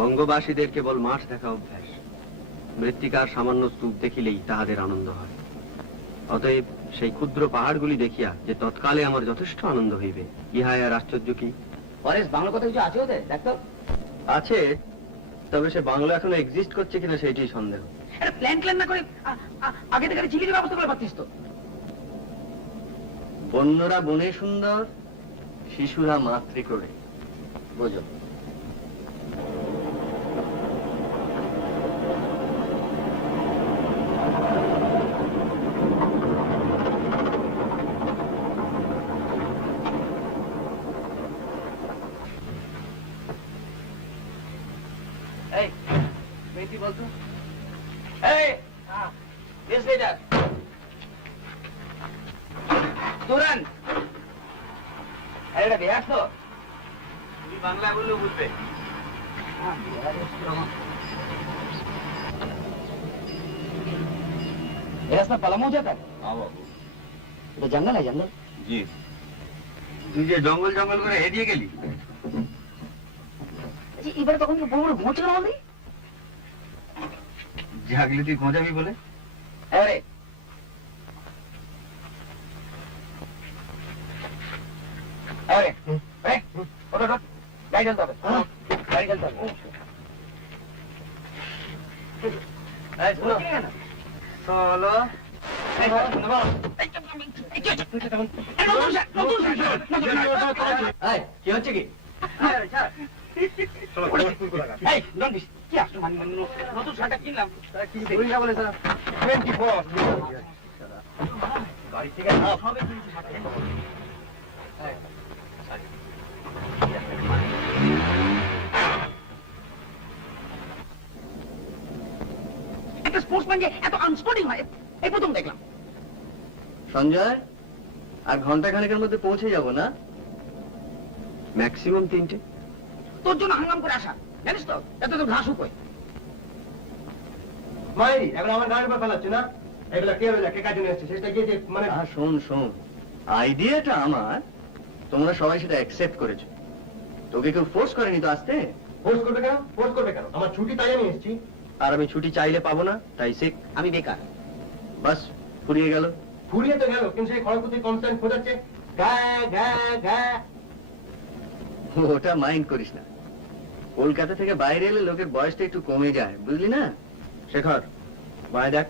বঙ্গবাসীদের কেবল মাঠ দেখা অভ্যাস, মৃত্তিকার সামান্য স্তূপ দেখিলেই তাহাদের আনন্দ হয়। অতএব সেই ক্ষুদ্র পাহাড়গুলি দেখিয়া যে তৎকালে আমার যথেষ্ট আনন্দ হইবে, ইহাই আর আশ্চর্য কি? পরেশ, বাংলা কথা কিছু আছে ওদের? দেখতো আছে, তবে সে বাংলা এখনো এক্সিস্ট করছে কিনা সেইটাই সন্দেহ। প্ল্যান না করে আগে থেকে চিকিৎসার ব্যবস্থা করে পারতিস তো। বন্যরা বনে সুন্দর, শিশুরা মাতৃ করে, বোঝো। বলতো তুরান এটা বিহার তো, তুমি বাংলা বললেও বুঝবে। রাস্তা পালামো যেটা জঙ্গল है जंगल। জি, তুই যে জঙ্গল জঙ্গল করে হেরিয়ে গেলি, এবারে তখন বড় বড় ঘুমোচ্ছিল আমাদের জাগলি তুই খোঁজাবি বলে। আরে আরে ওটা গাড়ি চলতে হবে, গাড়ি চলতে হবে। চলো কি হচ্ছে কি? নতুন শার্টটা কিনলাম গাড়ি থেকে একটা স্পোর্টসম্যান যে এত আনস্পোর্টিং হয় এই প্রথম দেখলাম। সঞ্জয়, আর ঘন্টা খানেকের মধ্যে পৌঁছে যাব না? ম্যাক্সিমাম 3টে। তোর জন্য হাঙ্গাম করে আসা, জানিস তো এত তো ঘাস উপায়। মাই এখন আমার গাড়ির উপর ফেলাচ্ছে না, এগুলা কে হলো, কে কাজে এসেছে সেটা গিয়ে মানে। শোন শোন, আইডিয়াটা আমার, তোমরা সবাই সেটা অ্যাকসেপ্ট করেছো, তোকে কেউ ফোর্স করেনি তো আসতে। ফোর্স করবে কেন? ফোর্স করবে কেন? আমার ছুটি তাই আমি এসেছি। আর আমি ছুটি চাইলে পাবো না, তাই শিখ। আমি বেকার। বাস ফুরিয়ে গেল। ফুরিয়ে তো গেল, কিন্তু সেই খড়গপুতি কনস্ট্যান্ট খোঁজাচ্ছে গা গা গা। ওটা মাইন্ড করিস না, কলকাতা থেকে বাইরে এলে লোকের বয়সটা একটু কমে যায়, বুঝলি না? শেখর, বায় দেখ।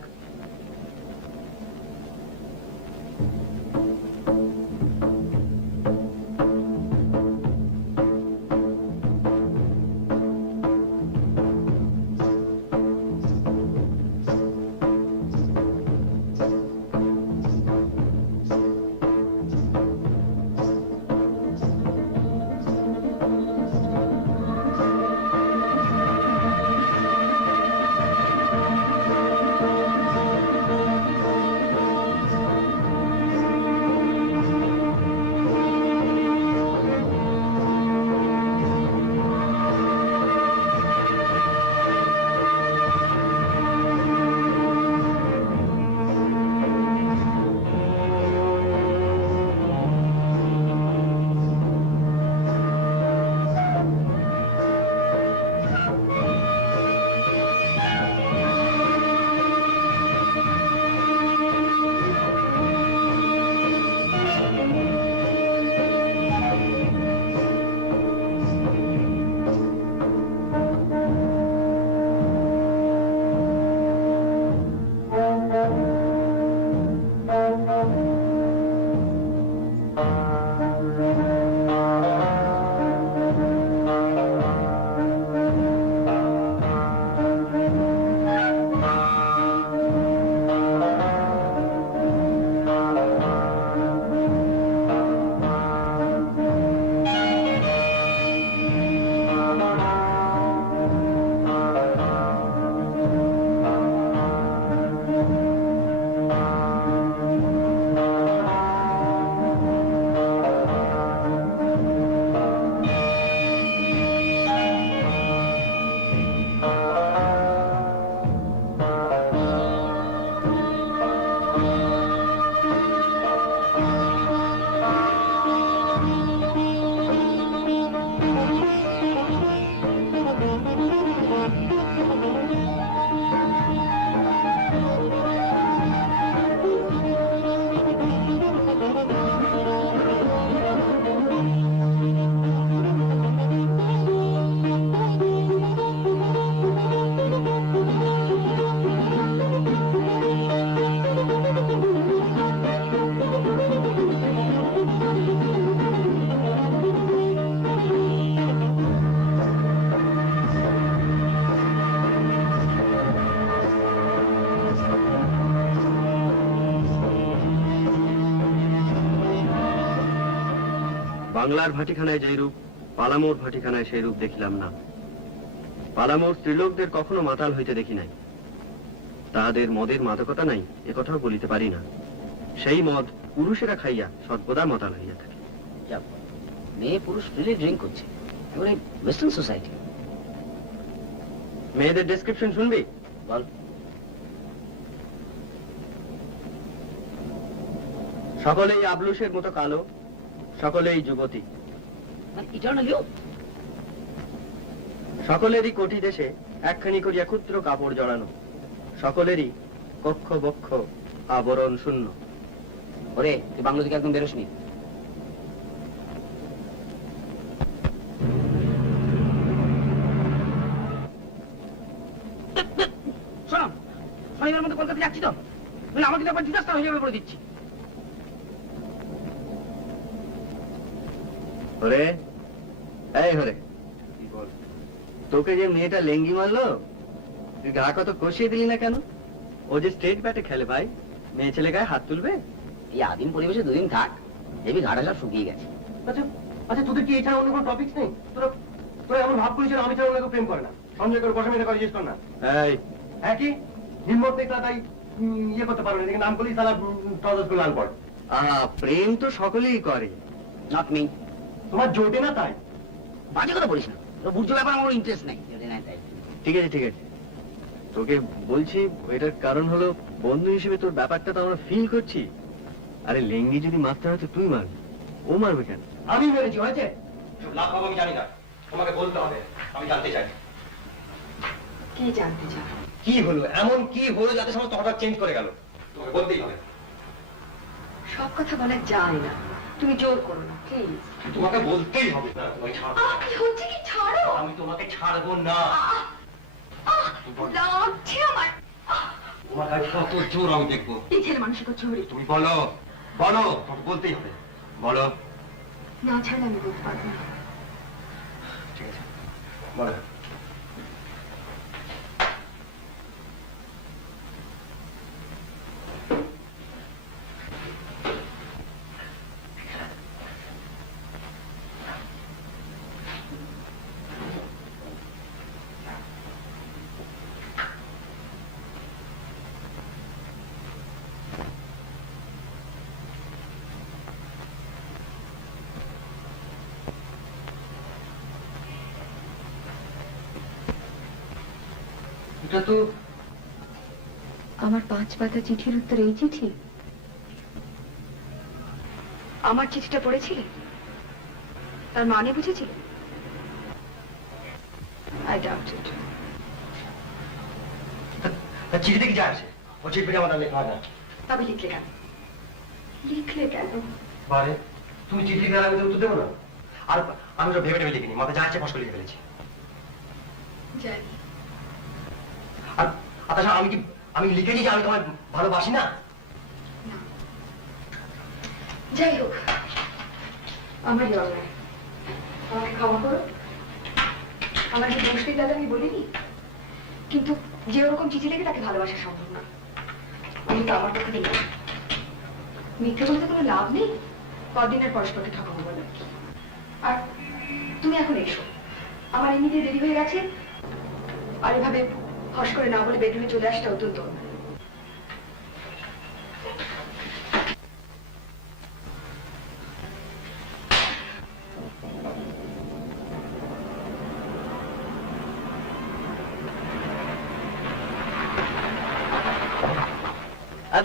বাংলার ভাটিখানায় যেই রূপ, পালামোর ভাটিখানায় সেই রূপ দেখিলাম না। পালামোর স্ত্রীলোকদের কখনো মাতাল হইতে দেখি নাই, তাহাদের মদের মাদকতা নাই এ কথাও বলিতে পারি না। সেই মদ পুরুষেরা খাইয়া সর্বদা মাতাল হইয়া থাকে। যাক, মেয়ে পুরুষ ফ্রিলি ড্রিঙ্ক করছে, এবারে ওয়েস্টার্ন সোসাইটি। মেয়েদের ডেসক্রিপশন শুনবি? বল। সকলেই আবলুসের মতো কালো, সকলেই যুবতী, মানে ইটার্নাল ইউ। সকলেরই কোটি দেশে একখানি করিয়া ক্ষুদ্র কাপড় জড়ানো, সকলেরই কক্ষ বক্ষ আবরণ শূন্য। ওরে, তুই বাংলা থেকে একদম বেরোসনি। শোনো, শনিবার মধ্যে কলকাতা যাচ্ছি তো, আমার কিন্তু একবার ডিজাস্টার হয়ে যাবে বলে দিচ্ছি। হরে, এই হরে, তোকে যে মেয়েটা লেঙ্গি মারলো, তুই গা কত কষিয়ে দিলি না কেন? ও যে স্টেট ব্যাটে খেলে ভাই, মেয়ে ছেলে গায়ে হাত তুলবে? এই আদিম পরিবেশে দুদিন থাক, হেবি ঘাটা সব শুকিয়ে গেছে। আচ্ছা আচ্ছা, তোদের কি এছাড়া অন্য কোনো টপিকস নেই? তোরা তোরা এমন ভাব করিস আমি ছাড়া অন্য কেউ প্রেম করে না। সঞ্জয় করে বসে মেয়েটা করে জিজ্ঞেস কর না। এই হ্যাঁ কি হিম্মত দেখলা তাই ইয়ে করতে পারো না, এদিকে নাম করলি তারা টদস করে লাল পড়ে। প্রেম তো সকলেই করে। Not me. তোমার জোটে না তাই? বাজে কথা বলিস না, তোর বুঝছো ব্যাপার আমার ইন্টারেস্ট নেই। তাই ঠিক আছে ঠিক আছে, তোকে বলছি এটার কারণ হলো বন্ধু হিসেবে তোর ব্যাপারটা তো আমরা ফিল করছি। আরে লেঙ্গি যদি মারতে হয় তো তুই মারবি, ও মারবে কেন? আমি মেরেছি, হয়েছে? লাভ পাবো আমি জানি না, তোমাকে বলতে হবে, আমি জানতে চাই। কি জানতে চাও? কি হলো, এমন কি হলো যাতে সমস্ত হঠাৎ চেঞ্জ করে গেল? তোমাকে বলতেই হবে। সব কথা বলা যায় না, তুমি জোর করো না প্লিজ। তোমাকে বলতেই হবে। না, তোমাকে ছাড়বো না। কি হচ্ছে কি? ছাড়ো। আমি তোমাকে ছাড়বো না। লাগছে আমার। তোমার গায়ে কত জোর আমি দেখবো। এই ছেলে মানুষের কথা চুরি তুমি বলো, বলো, তোমাকে বলতেই হবে, বলো। না ছাড়লে আমি বলতে পারবো না। ঠিক আছে, বলো। এটা তো আমার 5 পাতা চিঠির উত্তর এই চিঠি? আমার চিঠিটা পড়েছিলে? তার মানে বুঝেছিলে? I doubt it. চিঠিতে কি যায় আসে? ও চিঠি আমার লেখা হয় না। তবে লিখলে কেন? লিখলে কেন? বারে, তুমি চিঠি লিখে আমি তো উত্তর দেবো না। আর আমি তো ভেবে ভেবে লিখিনি, মাথা যা আছে কষ্ট লিখে ফেলেছি। জানি। আর তাছাড়া আমি লিখেছি যে আমি তোমায় ভালোবাসি না। না। যাই হোক, আমারই অন্যায়, আমাকে ক্ষমা করো। আমার যে দোষ নেই দাদা আমি বলিনি, কিন্তু যে ওরকম চিঠি লিখে তাকে ভালোবাসা সম্ভব না। আমি তো আমার পক্ষে দিলাম। মিথ্যে বলতে কোনো লাভ নেই, কদিনের পরস্পরকে ঠকাবো বলে। আর তুমি এখন এসো, আমার এমনিতে দেরি হয়ে গেছে। আর এভাবে হস করে না বলে বেডরুমে চলে আসতে অত্যন্ত অন্যায়।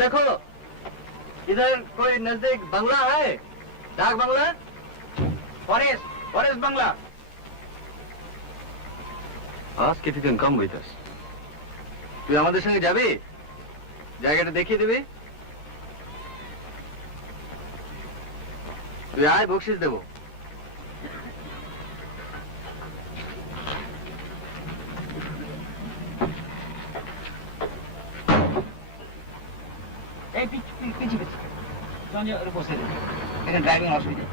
देखो इधर कोई नजदीक बंगला है, डाक बंगला। ফরেস্ট, ফরেস্ট বাংলা। Ask if you can come with us. তুই আমাদের সঙ্গে যাবি, জায়গাটা দেখিয়ে দিবি। তুই আয়, বকশিস দেবো। এই পিছিয়ে সঞ্জয় ওর বসে দিন, এখানে ড্রাইভিং অসুবিধা।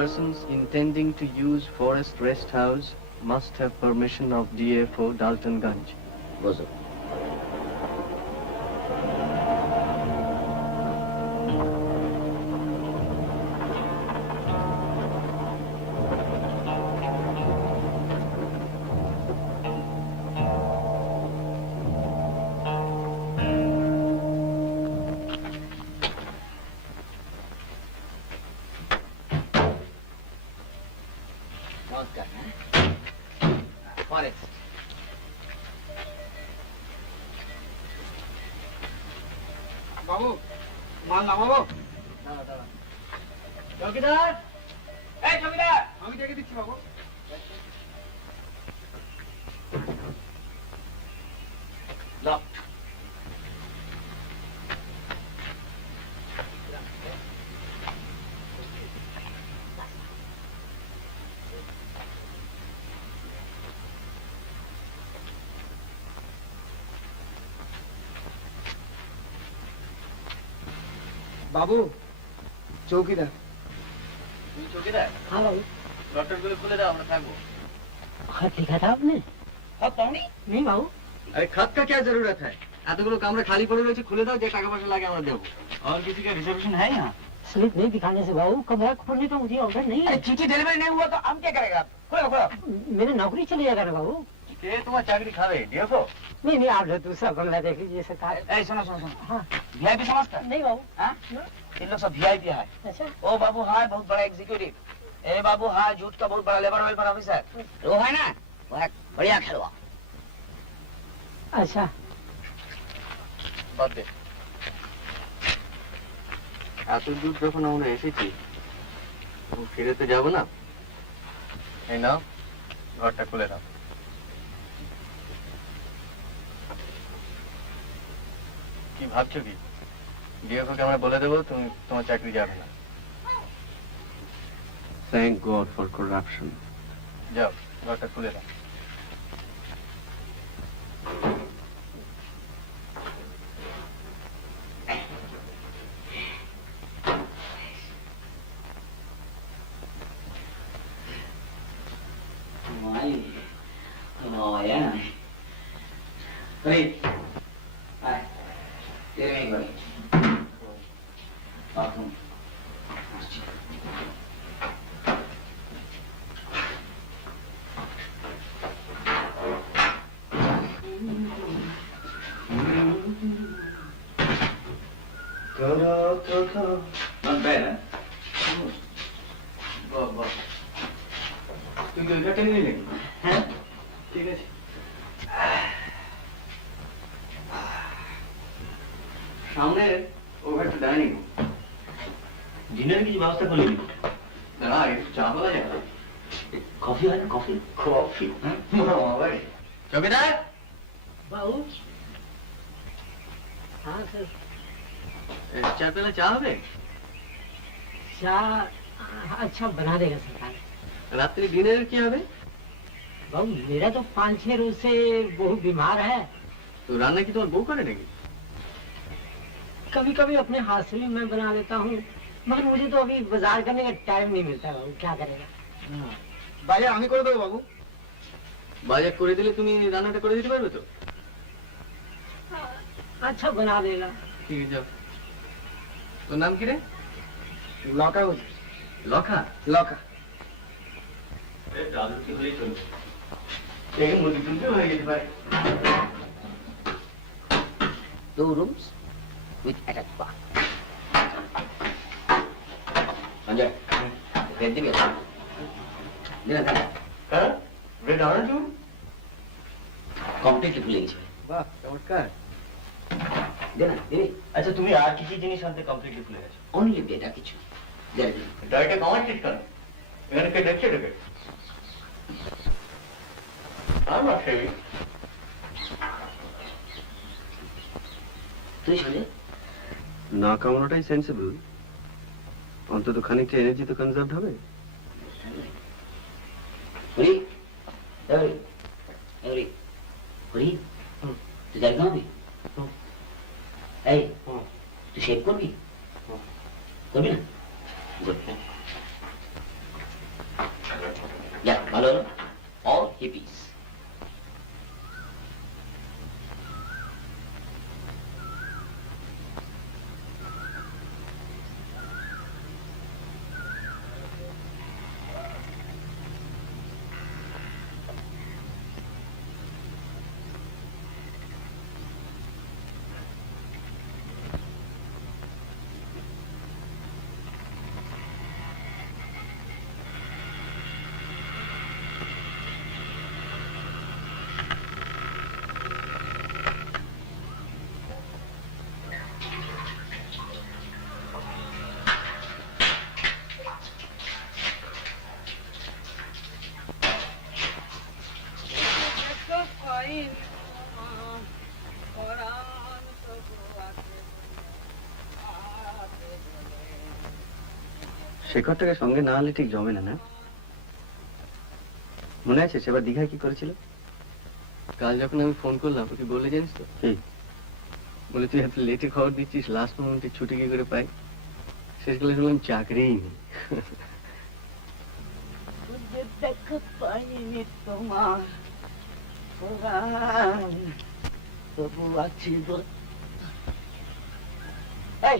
persons intending to use Forest Rest House must have permission of DFO Daltonganj. বসো। নমস্কার। ফরেস্ট বাবু মাল নামাবো। চৌকিদার, এই চৌকিদার, আমি ডেকে দিচ্ছি বাবু। লক। বাবু চৌকিদার। তুমি চৌকিদার? हाँ बाबू। ডক্টরগুলো খুলে দাও, আমরা থাকবো। खत लिखा था आपने? হাত পাওনি? नहीं बाबू। अरे खत का क्या जरूरत है? এতগুলো কামরা খালি পড়ে রয়েছে, খুলে দাও, যে টাকা পয়সা লাগে আমরা দেবো। और किसी का रिजर्वेशन है यहाँ? स्लिप नहीं दिखाने से बाबू कमरा खोलने का मुझे ऑर्डर नहीं अरे है। चिट्ठी डिलीवरी नहीं हुआ तो हम क्या करेगा? खोलो खोलो। मेरी नौकरी चली जाएगा ना बाबू। ये तुम्हारा चाकरी खावे डीएफओ? नहीं नहीं आप लोग दूसरा बंगला देख लीजिए सरकार। ए सुनो सुनो सुनो। हाँ। वीआईपी समझता? नहीं बाबू। हाँ? इन लोग सब वीआईपी है। अच्छा। ओ बाबू हाय बहुत बड़ा एग्जीक्यूटिव। ए बाबू हाय झूठ का बहुत बड़ा लेबर वेलफेयर ऑफिसर। वो है ना? वो एक बढ़िया खेलवा। अच्छा। বাদ দে। এত দূর যখন আমরা এসেছি, তখন ফিরে তো যাবো না। এই নাও, ঘরটা খুলে দাও। কি ভাবছো কি? ডিএফওকে আমরা বলে দেবো তুমি তোমার চাকরি যাবে না। Thank God for corruption. যাও, ঘরটা খুলে দাও। Not bad, huh? বাহ বাহ, তুই কি ওই ঘরটা নিলি নাকি? হ্যাঁ ঠিক আছে। সামনের ও ঘরটা ডাইনিং রুম। ডিনার की व्यवस्था कर लेंगे। দাঁড়া, একটু চা পাওয়া যায়? कॉफी है ना कॉफी? কফি? চৌকিদার, बाबू। हाँ सर। চা পেলে চা হবে? चाय अच्छा बना देगा सरकार। রাত্রি ডিনার কি হবে? बाबू मेरा तो 5-6 रोज से बहुत बीमार है। তো রান্না কি তোমার বউ করে নাকি? कभी कभी अपने हाथ से भी मैं बना लेता हूँ, मगर मुझे तो अभी बाजार करने का टाइम नहीं मिलता बाबू, क्या करेगा। বাজার আমি করে দেবো বাবু। বাজার করে দিলে তুমি রান্নাটা করে দিতে পারবে তো? अच्छा बना देगा। ঠিক আছে, যাও। তোর নাম কি রে? লকা লখা? লকা। দাদু কি হলেই চলবে, এই মুরগি টুলকে হয়ে যেতে পারে। 2 rooms with attached bath. Sanjay, red দিবি? দিনা থাক। হ্যাঁ, ব্রেড আনো তুমি? কমপ্লিটলি ভুলে গেছি। বাহ, চমৎকার। দিনা দিবি? আচ্ছা, তুমি আর কি কি জিনিস আনতে কমপ্লিটলি ভুলে গেছো? অনলি বেড আর কিছু। দেখ ডায়েটে কমার ঠিক করো। এখানে কে দেখছে এটাকে? I'm not shaving. তুই সঞ্জয় না কামানোটাই সেন্সিবল। অন্তত খানিকটা এনার্জি তো কনজার্ভ হবে। হরি হরি হরি হরি তুই যাবি কামাবি? এই তুই শেভ করবি? করবি না? ভালো না? All hippies. শেখরটাকে সঙ্গে না হলে ঠিক জমে না, না? মনে আছে সেবার দীঘায় কি করেছিল? কাল যখন আমি ফোন করলাম ওকে বলে জানিস তো কি? বলে তুই এত লেটে খবর দিচ্ছিস, লাস্ট মোমেন্টে ছুটি কি করে পাই? শেষকালে শুনলাম চাকরিই নেই। देखो पाइनी তোমার প্রাণ তবু আছি এই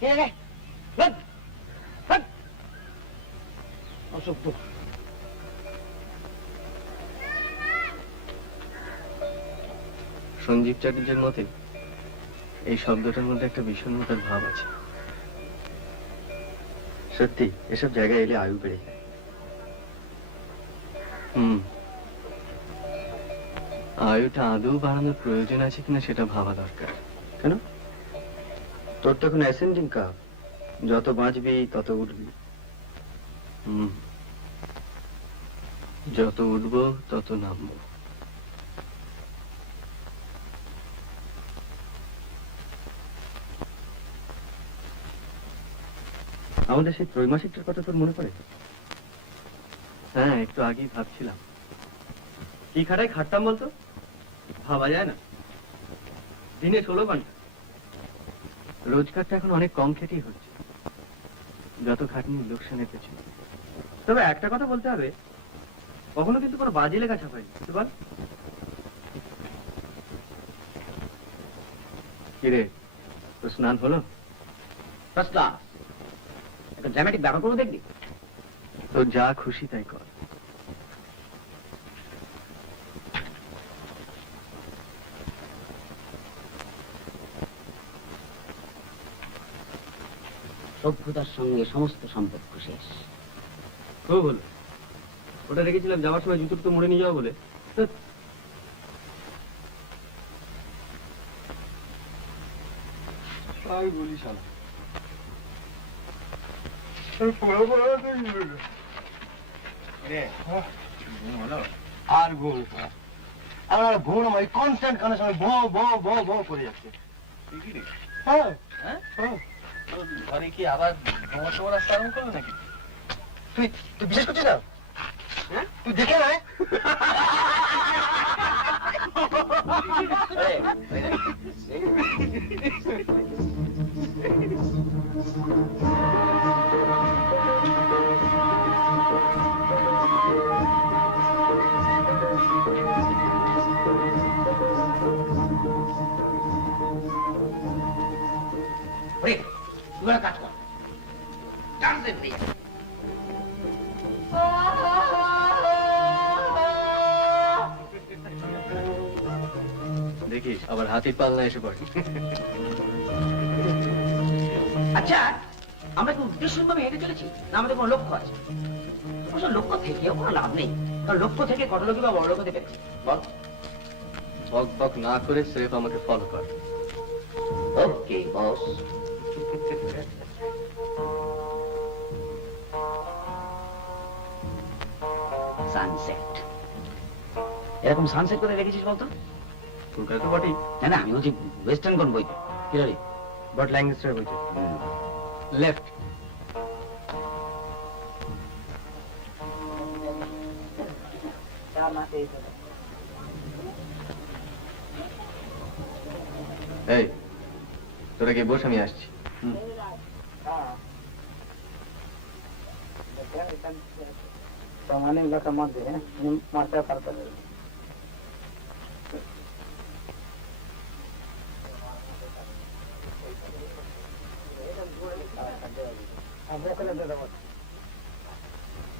কে রে হট হট অসুখ সঞ্জীব চ্যাটার্জির মতে এই শব্দটার মধ্যে একটা বিষণ্ণতার ভাব আছে। সত্যি এসব জায়গায় এলে আয়ু বেড়ে যায়। আয়ুটা আদৌ বাড়ানোর প্রয়োজন আছে কিনা সেটা ভাবা দরকার। কেন? তোর তো এখন অ্যাসেন্ডিং কাপ, যত বাঁচবি তত উঠবি। যত উঠবো তত নামবো। আমাদের সেই ত্রৈমাসিকটার কথা তোর মনে পড়ে? হ্যাঁ, একটু আগেই ভাবছিলাম। কি খাটায় খাটতাম বলতো? ভাবা যায় না। দিনে 16 ঘন্টা। রোজগারটা এখন অনেক কম খেটেই হচ্ছে, যত খাটনি লোকসানের পেছনে। তবে একটা কথা বলতে হবে, কখনো কিন্তু কোনো বাজে লেখা ছাপায়নি, বুঝতে পার? কিরে, তো স্নান হলো? First class. একটা ড্রামাটিক ব্যাপার করবো দেখবি? তোর যা খুশি তাই কর। সভ্যতার সঙ্গে সমস্ত সম্পর্ক শেষ। খুব হলো। ওটা রেখেছিলাম যাওয়ার সময় জুতোর তো মুড়ে নিয়ে যাওয়া বলে। বলি শালা আর ঘুম আমার ঘুম আমার কনস্ট্যান্ট কানের সঙ্গে ভ ভ ভ ভ করে যাচ্ছে। হ্যাঁ হ্যাঁ ঘরে কি আবার ভ্রমণ সময় রাস্তা আরম্ভ করলো নাকি? তুই তুই বিশেষ করছিস না? হ্যাঁ তুই দেখে না? তুই কাজ কর, ডান্সে ঘুরে যা। দেখিস আবার হাতির পাল্লা এসে পড়ে। আচ্ছা, আমরা কি উদ্দেশ্যভাবে হেঁটে চলেছি, না আমাদের কোনো লক্ষ্য আছে? অবশ্য লক্ষ্য থেকেও কোনো লাভ নেই, কারণ লক্ষ্য থেকে কটলোকি বা বড় লোক হতে পেরেছি। বল। বক বক না করে স্রেফ আমাকে ফলো কর। ওকে বস। সানসেট। এরকম সানসেট করে দেখেছিস বলতো? কলকাতা তো বটেই, না না, আমি বলছি ওয়েস্টার্ন কোন বই? কি রে? বাট ল্যাঙ্গুয়েজটা বলছে। লেফট। এই তোরা কি বস, আমি আসছি। सामान्य इलाका मत दे मारता करता है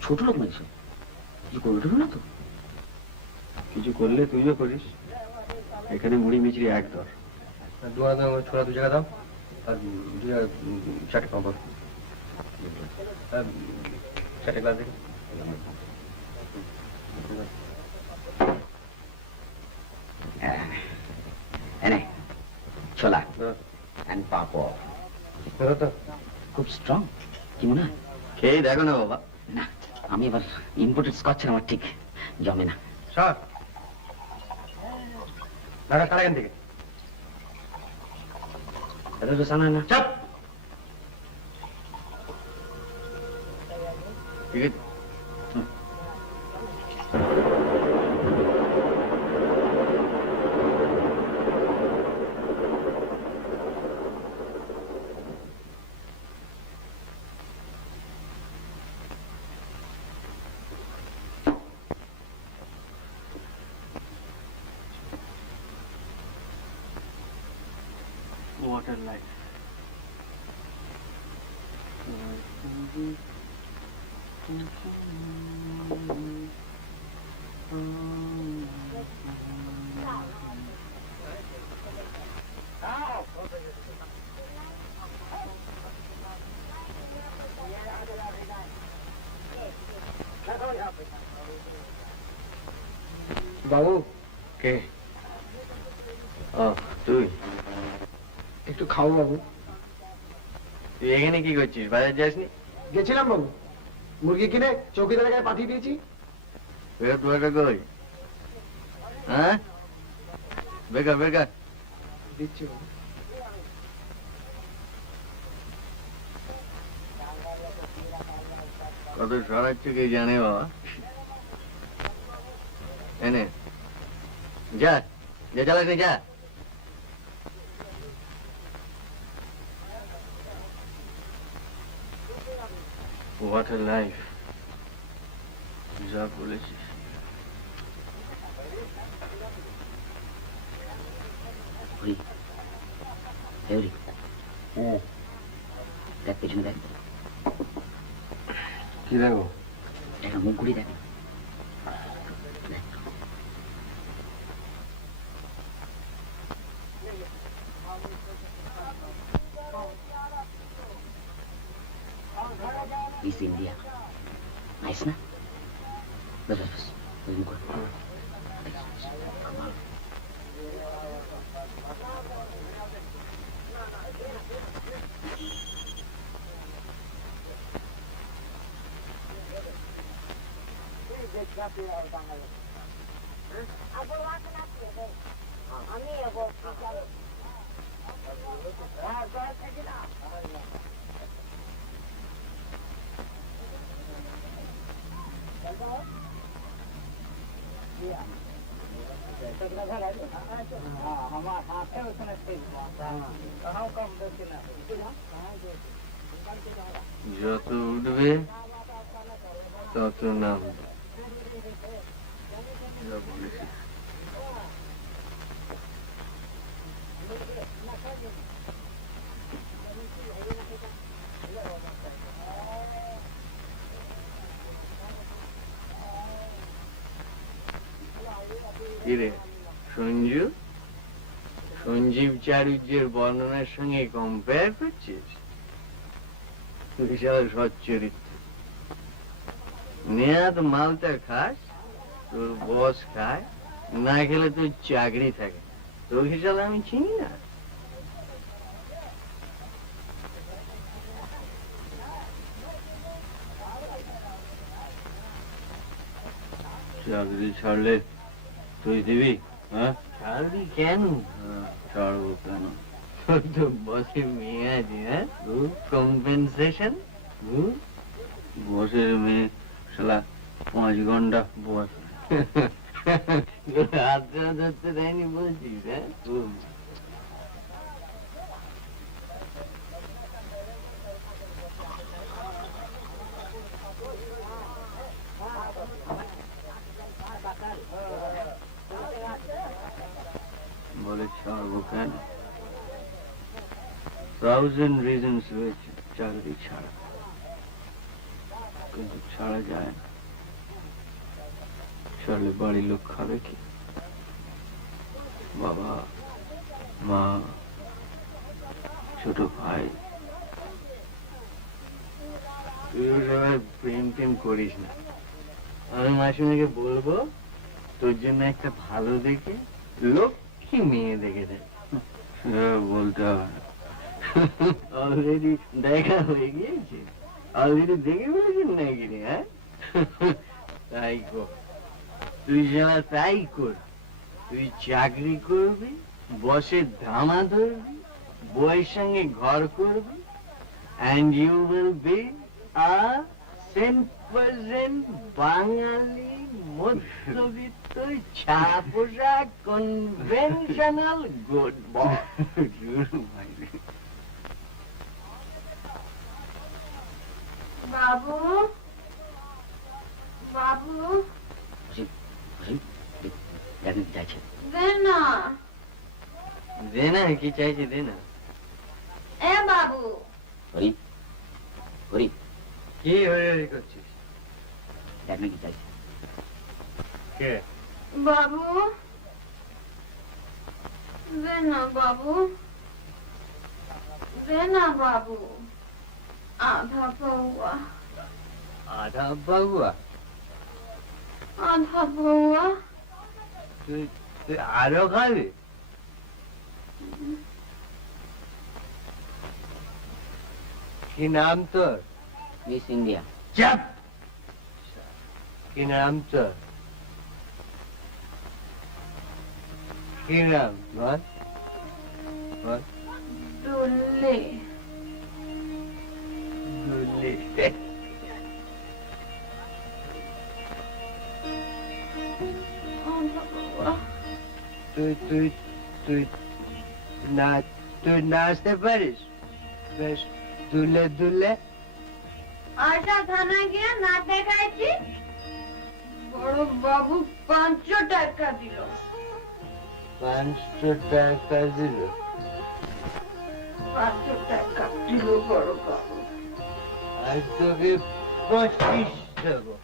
ছোট লোক নাকি কিছু করবে না তো? কিছু করলে তুইও করিস। এখানে মুড়ি মিচড়ি এক দর। दो छोड़ा दो जगह दाओ और चाटे पापड़ चाटे ग्लास देखो এনে ছোলা এন্ড পাপড় तो খুব স্ট্রং, কি মনে হয়? খেয়ে দেখো না বাবা। না, আমি এবার ইম্পোর্টেড স্কচ আমার ঠিক জমে না। सर लगा सारे घंटे के এটা তো জানা না। चुप ठीक है water life. বাবু কে? ও তুই একটু খাও বাবু। তুই এখানে কি করছিস? বাজার যাসনি? গেছিলাম বাবু, মুরগি কিনে চৌকিদারের গায়ে পাঠিয়ে দিয়েছি। বেকার বেকার কই? হ্যাঁ বেকার বেকার দিচ্ছি বাবু। কত সরাচ্ছে কে জানে বাবা। এনে যা যা চালাস নি যা। What a life. যা বলেছিস। হরি, হে হরি, দেখ পেছনে দেখ, কি দেখো? একটা মুখ ঘুরি দেখ। Miss India. Nice না? বেশ বেশ বেশ, ওই মুখ ঘুরি। কামাল। যত উঠবে তত নামবে। যা বলেছিস। কিরে সঞ্জু, সঞ্জীব চারুজ্যের বর্ণনার সঙ্গে কম্পেয়ার করছিস? বিশাল সচ্চরিত্র। নেহাত মালটা খাস, তোর বস খায়, না খেলে তোর চাকরি থাকে। তোর হিসাবে আমি চিনি না। চাকরি ছাড়লে তুই দিবি? হ্যাঁ ছাড়বি কেন? ছাড়বো কেন? তোর তো বসে মেয়ে আছে। হ্যাঁ কম্পেনসেশন। বসের মেয়ে শালা 5 ঘন্টা বস। হাতটা ধরতে দেয়নি বলছিস? হ্যাঁ থাউজেন্ড রিজনস রয়েছে চাকরি ছাড়া, কিন্তু ছাড়া যায় না। ছাড়লে বাড়ির লোক খাবে কি? বাবা, মা, ছোট ভাই। তুই ওসব প্রেম টেম করিস না। আমি মাসিমাকে বলবো তোর জন্য একটা ভালো দেখে লক্ষ্মী মেয়ে দেখে দেয়। বলতে হবে না, অলরেডি দেখা হয়ে গিয়েছে। অলরেডি দেখে ফেলেছেন নাকি রে? হ্যাঁ, তাই কর, তুই যারা তাই কর। তুই চাকরি করবি, বসের ধামা ধরবি, বউয়ের সঙ্গে ঘর করবি, and you will be a 10% বাঙালি মধ্যবিত্ত ছাপোষা কনভেনশনাল গুড বয়। বাবু, বাবু, দেখেন কি চাইছে। দে না। দে না, কি চাইছি দে না। এ বাবু, হরি হরি, কি হরি হরি করছিস? দেখেন কি চাইছে। কে? বাবু, দে না বাবু, দে না বাবু, আধা পৌয়া, আধা বাবুয়া? আধা পৌয়া। তুই তুই আরো খাবি? কি নাম তোর? Miss India. চাপ! কি নাম তোর? কি নাম? বল বল। দুল্লে। দুলি। আধা পৌয়া। তুই তুই তুই না, তুই নাচতে পারিস? বেশ দুলে দুলে। আশা থানায় গিয়ে না দেখাইছি, বড় বাবু 500 টাকা দিল। 500 টাকা দিল? 500 টাকা দিল বড় বাবু। আর তোকে 25 দেবো।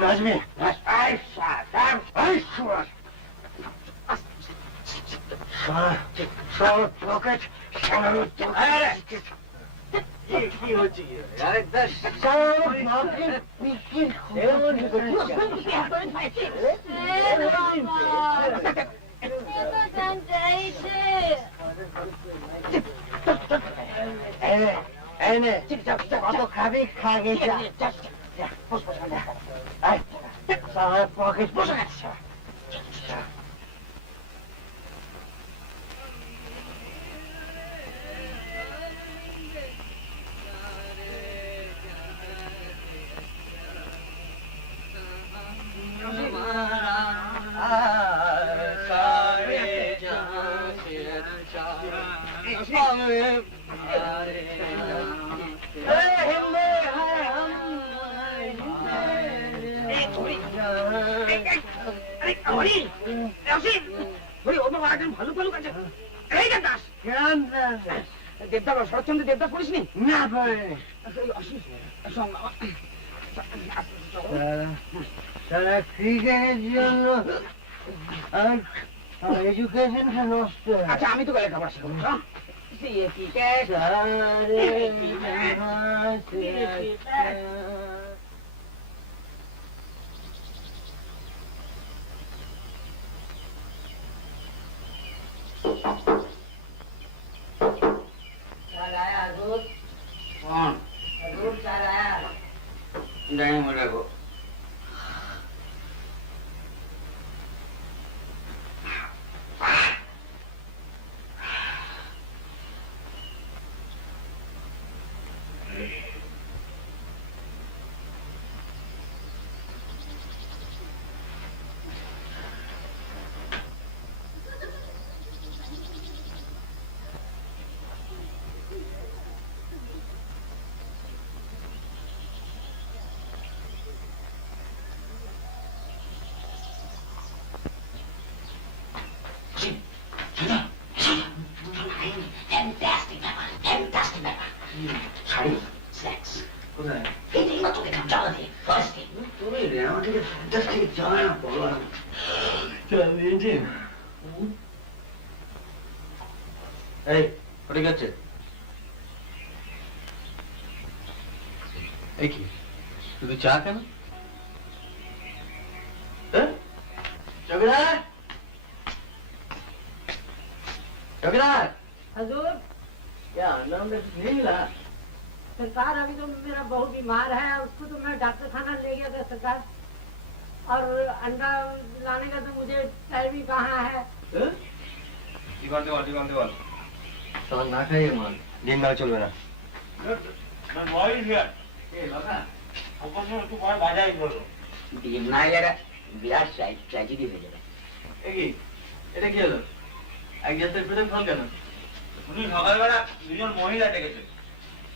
নাচবি? পকেট কি হচ্ছে কি? আরে কত খাবি খাগে পকেট বসে গেছে। দেবদাস, শরৎচন্দ্র দেবদাস পড়িসনি? না পারে তারা ক্রিকেটের জন্য এডুকেশনটা নষ্ট হয়। আচ্ছা, আমি তোকে লেখাপড়া শেখাবো। রাখো। ডিম এই ওটা গেছে এই কি শুধু চা কেন? চৌকিদার চৌকিদার हजूर क्या नाम नहीं मिला सरकार अभी तो मेरा बहू बीमार है उसको तो मैं डॉक्टर खाना ले गया था सरकार और अंडा लाने का तो मुझे टाइम ही कहाँ है তোমার না খাইয়ে মান ডিম না চলবে না ডিম না এলে বিরাট ট্র্যাজেডি হয়ে যাবে। এটা কি হলো এক জাতের পেটে ফল কেন উনি সকালবেলা দুজন মহিলা ডেকেছে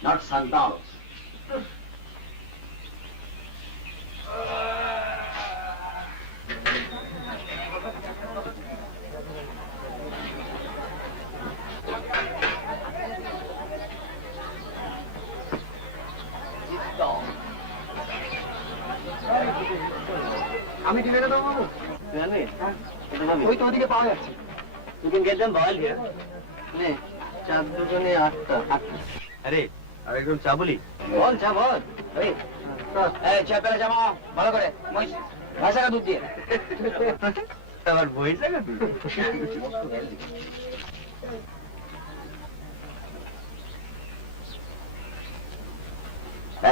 নট সানডাউন। আমি দিলে দেবো বাবু জানি ওই তো ওদিকে পাওয়া যাচ্ছে You can get them boiled here. নে চার দুজনে আটটা আরে আর একদম চা বলি বল চা বল। এই চা পেলে জামা ভালো করে ভাষাটা দুধ দিয়ে। আবার বই জায়গা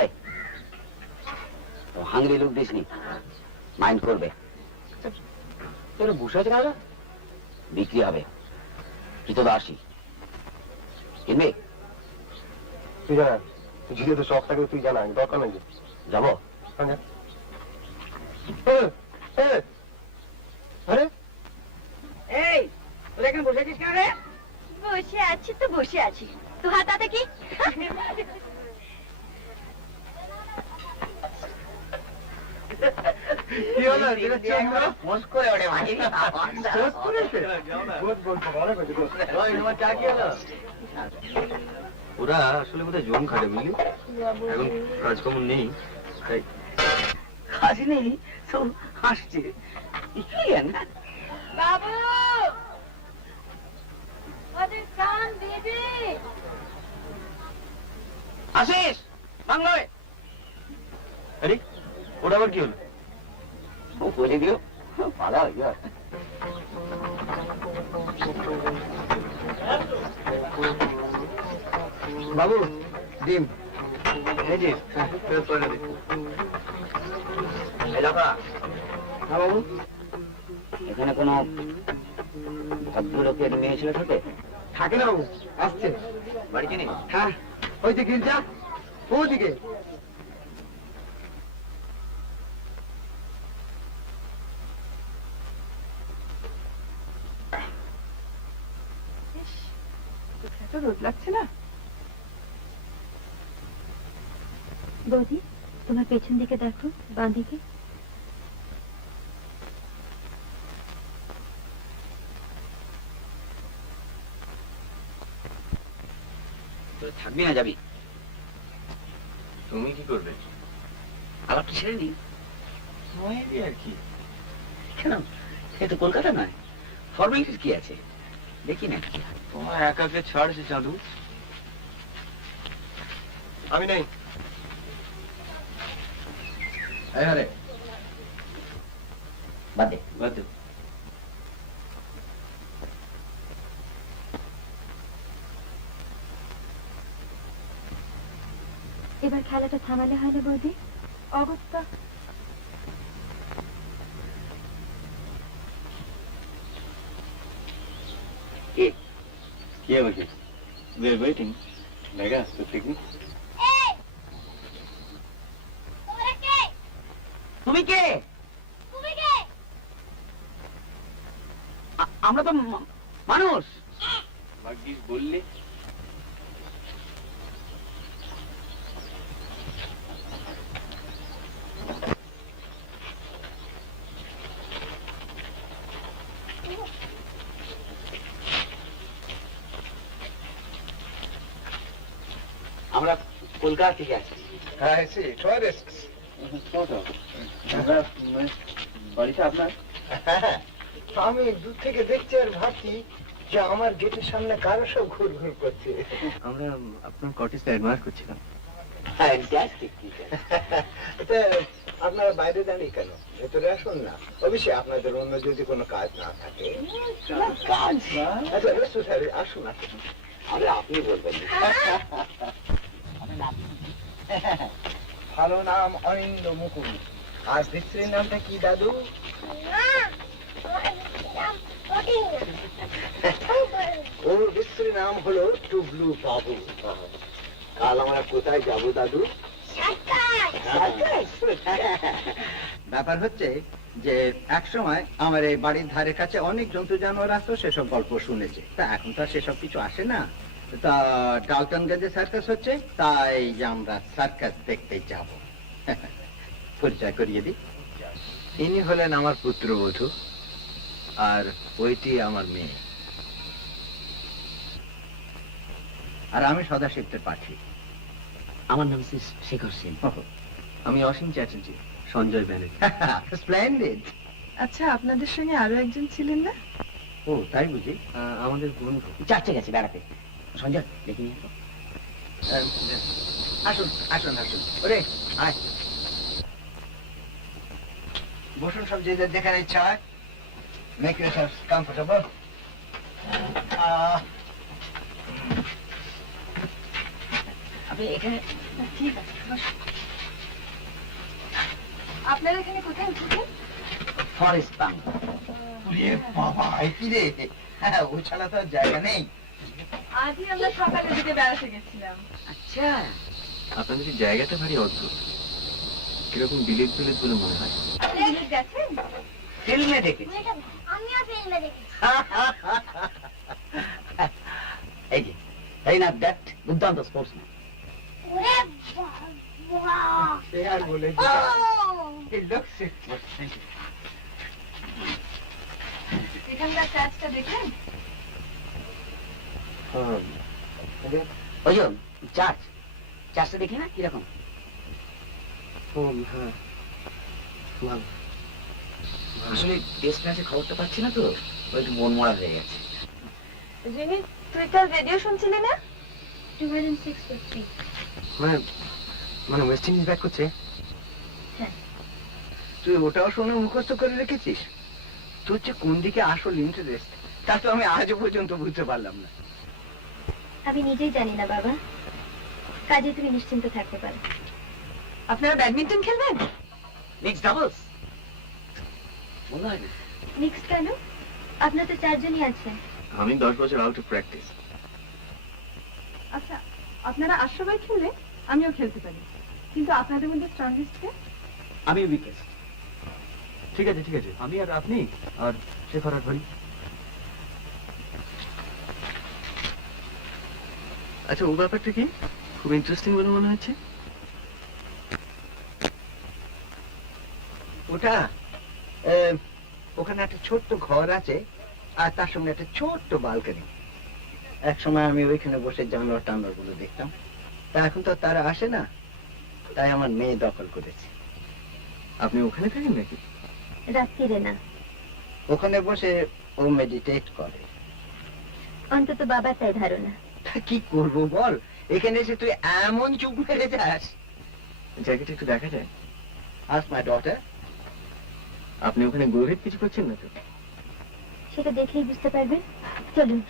এই তো হাঙ্গরি লুক দিসনি মাইন্ড করবে তোরা বসে আছে না বিক্রি হবে কিতো দাসি কিনবে তুই জানা তুই যদি তো শখ থাকে তুই জানা দরকার নেই যাবো। আরে এই তোরা এখানে বসে আছিস কেন রে? বসে আছি তো বসে আছি তো হাতাতে কি কি হলো মোস করে ওঠে মাঝে ওরা আসলে বোধহয় জম খাটে বুঝলি এখন কাজকর্ম নেই তাই হাসি নেই সব হাসছে বাবু ওদের কান দিবি আসিস বাংলায় আরে ওটা আবার কি হলো ও বলে দিও ভালো হয়ে গেল। বাবু ডিম এই যে ফেরত করে দে এলাকা হ্যাঁ বাবু এখানে কোনো ভদ্রলোকের মেয়ে ছেলে থাকে? থাকে না বাবু আসছে বাড়িতে নেই? হ্যাঁ ওই যে গির্জা ওদিকে এত রোদ লাগছে না বৌদি তোমার পেছন দিকে দেখো বাঁ দিকে তোরা থাকবি না যাবি? তুমি কি করবে আলাপটা ছেড়ে নি আর কি কেন এ তো কলকাতা নয় ফর্মালিটিস কি আছে দেখি না তোমার একাকে ছাড়ছে চাঁদু আমি নেই আরে বাদে বাদ দে। এবার খেলাটা থামালে হয় না বৌদি অগত্যা কি হবে কি we are waiting লাগা তো ঠিক নেই তুমি কে? আমরা তো মানুষ। ভাগ্যিস বললে আমরা কলকাতা থেকে আসছি। হ্যাঁ এসে টুরিস্ট বাড়িটা আপনার হ্যাঁ আমি দূর থেকে দেখছি আর ভাবছি যে আমার গেটের সামনে কারো সব ঘুর ঘুর করছে। আমরা আপনার কটেজটা অ্যাডমায়ার করছিলাম। আপনারা বাইরে দাঁড়িয়ে কেন? ভেতরে আসুন না। অবশ্যই আপনাদের অন্য যদি কোনো কাজ না থাকে। কাজ? আচ্ছা বেশ স্যার, আসুন আসুন। আরে আপনি বলবেন। ভালো নাম অনিন্দ মুকুল। আর স্ত্রীর নামটা কি দাদু? ওর স্ত্রীর নাম হলো টুবলু বাবু। কাল আমরা কোথায় যাবো দাদু? ব্যাপার হচ্ছে যে এক সময় আমার এই বাড়ির ধারে কাছে অনেক জন্তু জানোয়ার আসতো, সেসব গল্প শুনেছে। তা এখন তো আর সেসব কিছু আসে না। তা ডালটনগঞ্জে সার্কাস হচ্ছে, তাই আমরা সার্কাস দেখতে যাব। পরিচয় করিয়ে দিই। ইনি হলেন আমার পুত্রবধূ, আর ওইটি আমার মেয়ে। আর আমি সদাশিবদের পাঠি। আমার নাম শেখর সেন। আমি অসীম চ্যাটার্জি। সঞ্জয় ব্যানার্জি। স্প্লেন্ডিড। আচ্ছা, আপনাদের সঙ্গে আরো একজন ছিলেন না? ও তাই বুঝি? আমাদের বন্ধু। চার্চে গেছে বেড়াতে। সঞ্জয় দেখে নিয়ে আসো। আসুন আসুন আসুন। ওরে আয়, বসুন। সব যে যার যেখানে ইচ্ছা হয়। Make yourself comfortable. আপনি এখানে ঠিক আছে, বসুন। আপনারা এখানে কোথায় উঠেছেন? Forest pump. ওরে বাবা, কি রে? হ্যাঁ, ও ছাড়া তো আর জায়গা নেই। আজই আমরা সকালের দিকে বেড়াতে গেছিলাম। আচ্ছা, আপনাদের এই জায়গাটা ভারী অদ্ভুত, কিরকম বিলেত বিলেত বলে মনে হয়। আপনি বিলেত গেছেন? ফিল্মে দেখেছি। আমিও ফিল্মে দেখেছি। এই যে তাই না, দ্যাট দুর্দান্ত স্পোর্টসম্যান। ওরে বাবা! সে আর বলে ও! It looks it. এখানকার চার্চটা দেখলেন? ওই যে চার্চটা দেখি না কিরকম? হ্যাঁ, ভালো। আসলে টেস্ট ম্যাচের খবরটা পাচ্ছি না তো, ওই একটু মন মরা হয়ে গেছে। জিনি, তুই কাল রেডিও শুনছিলি না? 2006 মানে ওয়েস্ট ইন্ডিজ ব্যাক করছে। তুই ওটাও শুনে মুখস্থ করে রেখেছিস? তোর যে কোন দিকে আসল ইন্টারেস্ট তা তো আমি আজও পর্যন্ত বুঝতে পারলাম না। আমি নিজেই জানি না বাবা, কাজে তুমি নিশ্চিন্ত থাকতে পারো। আপনারা ব্যাডমিন্টন খেলবেন? মিক্স ডাবলস মনে হয় না। মিক্সড কেন? আপনার তো 4 জনই আছেন। আমি 10 বছর আউট অফ প্র্যাকটিস। আচ্ছা, আপনারা 8 সবাই খেললে আমিও খেলতে পারি, কিন্তু আপনাদের মধ্যে স্ট্রংগেস্ট কে? আমি উইকেস্ট। ঠিক আছে ঠিক আছে, আমি আর আপনি আর শেখর আর ধরি। আচ্ছা, ও ব্যাপারটা কি খুব ইন্টারেস্টিং বলে মনে হচ্ছে। ওটা ওখানে একটা ছোট্ট ঘর আছে, আর তার সঙ্গে একটা ছোট্ট বালকনি। এক সময় আমি ওইখানে বসে জানোয়ার টানোয়ার গুলো দেখতাম। তা এখন তো তারা আসে না, তাই আমার মেয়ে দখল করেছে। আপনি ওখানে থাকেন নাকি? রাত্রিরে না, ওখানে বসে ও মেডিটেট করে। অন্তত বাবার তাই ধারণা। তা কি করবো বল, এখানে এসে তুই এমন চুপ মেরে যাস। জায়গাটা একটু দেখা যায়? আজ মাই ডটার। আপনি ওখানে গভীর কিছু করছেন না তো? সেটা দেখলেই বুঝতে পারবেন। চলুন।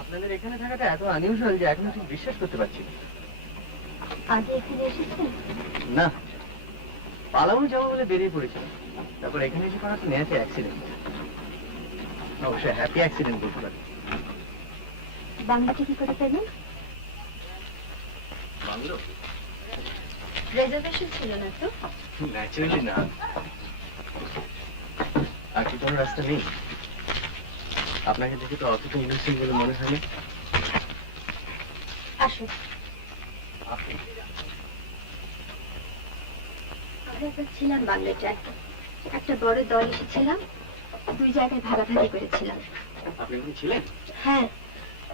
আপনাদের এখানে থাকাটা এত আনইউজুয়াল যে এখনো ঠিক বিশ্বাস করতে পারছি না। আগে এখানে এসেছেন? না, পালামু যাবো বলে বেরিয়ে পড়েছিলাম, তারপর এখানে এসে পড়া তো নেহাতে অ্যাক্সিডেন্ট। অবশ্যই হ্যাপি অ্যাক্সিডেন্ট বলতে পারি। বাংলাটা কি করে পেলেন? বাংলো? রিজার্ভেশন ছিল না তো? ন্যাচারালি না। আর কি কোনো রাস্তা নেই? আপনাকে দেখে তো অতটা ইন্টারেস্টিং বলে মনে হয় না। আসুন। আমরা তো ছিলাম বাংলাটায়, একটা বড় দল এসেছিলাম, 2 জায়গায় ভাগাভাগি করেছিলাম। আপনি কি ছিলেন? হ্যাঁ,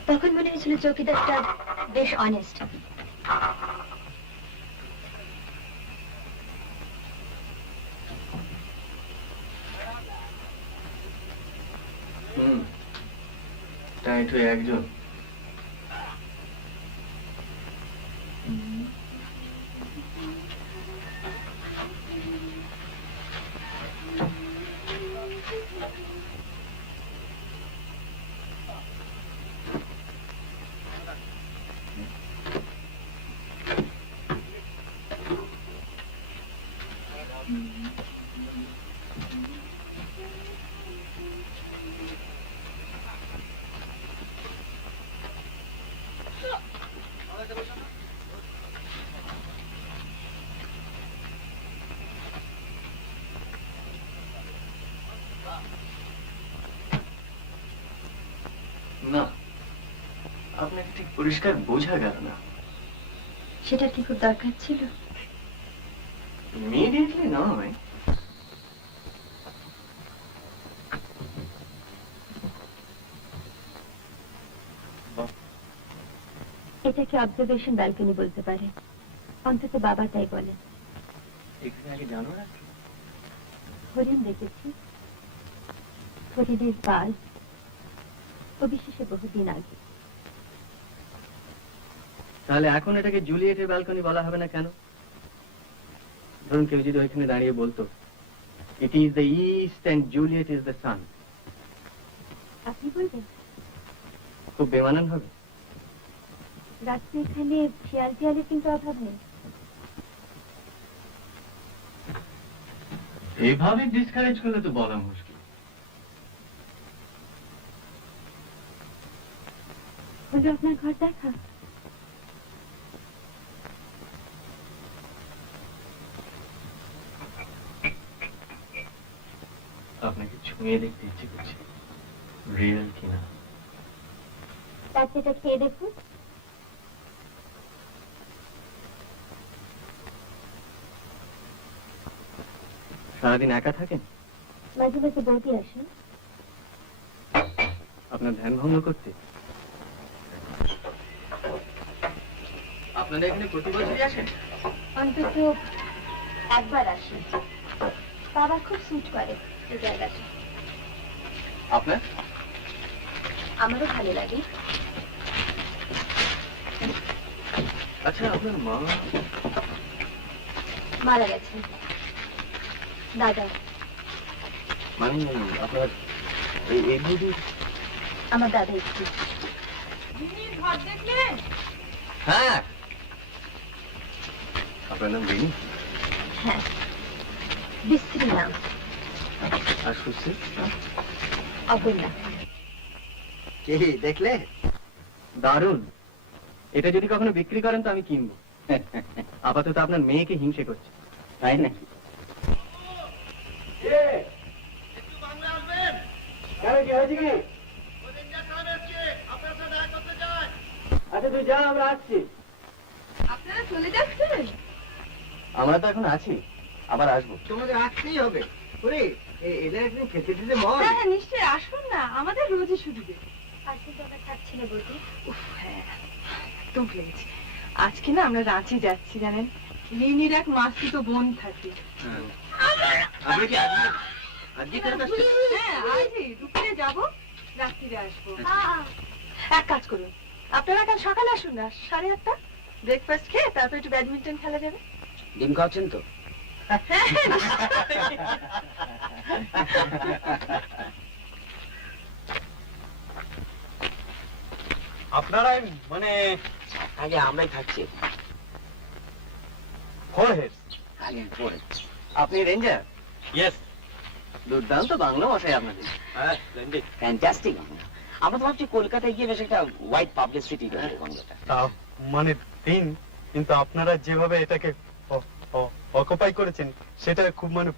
তখন মনে হয়েছিল চৌকিদারটা বেশ অনেস্ট। তাই তো একজন। না, আপনাকে ঠিক পরিষ্কার বোঝা গেল না। সেটা কি খুব দরকার ছিল? ইমিডিয়েটলি নয়। এটাকে অবজারভেশন ব্যালকনি বলতে পারে, অন্তত বাবা তাই বলে। এখানে আগে জানো না? হরিণ দেখেছি, হরিণের পাল, অবিশেষে বহুদিন আগে। তাহলে এখন এটাকে জুলিয়েটের ব্যালকনি বলা হবে না কেন? ধরুন কেউ যদি ওইখানে দাঁড়িয়ে বলতো, it is the east and Juliet is the sun, আপনি বলবেন? খুব বেমানান হবে। রাত্রে এখানে শিয়াল টিয়ালের কিন্তু অভাব নেই। এইভাবে ডিসকারেজ করলে তো বলা মুশকিল। হলো আপনার ঘর দেখা? আপনাকে ছুঁয়ে দেখতে ইচ্ছে করছে, রিয়েল কিনা। তার সেটা খেয়ে দেখুন। সারাদিন একা থাকেন? মাঝে মাঝে বৌদি আসেন। আপনার ধ্যান ভঙ্গ করতে? আপনারা এখানে প্রতি বছরই আসেন? অন্তত একবার আসেন। বাবা খুব সুট করে এই জায়গাটা। আপনার? আমারও ভালো লাগে। আচ্ছা, আপনার মা মারা গেছেন। দাদা মানে আপনার এই বুঝি? আমার দাদা একটু। ঘর দেখলেন? হ্যাঁ। আপনার নাম রিনি? হ্যাঁ, বিশ্রী নাম। আর সুশ্রী? অপর্ণা। কি দেখলে? দারুণ। এটা যদি কখনো বিক্রি করেন তো আমি কিনবো। আপাতত আপনার মেয়েকে হিংসে করছে। তাই নাকি? আচ্ছা তুই যা, আমরা আসছি। আপনারা চলে যাচ্ছেন? আমরা তো এখন আছি, আবার আসবো। তোমাদের আসতেই হবে। ওরে এদের একদিন খেতে দিতে মন। হ্যাঁ হ্যাঁ, নিশ্চয়ই আসুন না, আমাদের রোজই সুবিধে। আজকে তো আমরা থাকছি না বৌদি। উফ, হ্যাঁ একদম পেরেছি। আজকে না আমরা রাঁচি যাচ্ছি জানেন, লিনির এক মাসিতো বোন থাকে। আপনি কি আজকে ফেরত আসছেন? হ্যাঁ আজই দুপুরে যাবো, রাত্রিরে আসবো। এক কাজ করুন, আপনারা কাল সকালে আসুন না, 8:30। ব্রেকফাস্ট খেয়ে তারপর একটু ব্যাডমিন্টন খেলা যাবে। ডিম খাওয়াচ্ছেন তো? আপনারাই মানে আগে আমরাই থাকছি। আগে পরে। আপনি রেঞ্জার? ইয়েস। দুর্দান্ত বাংলা ভাষায় আপনাদের। হ্যাঁ, ফ্যান্টাস্টিক। আমরা তো ভাবছি কলকাতায় গিয়ে বেশ একটা ওয়াইড পাবলিসিটি করবো বাংলাটা। মানে দিন, কিন্তু আপনারা যেভাবে এটাকে অকুপাই করেছেন সেটা খুব মানে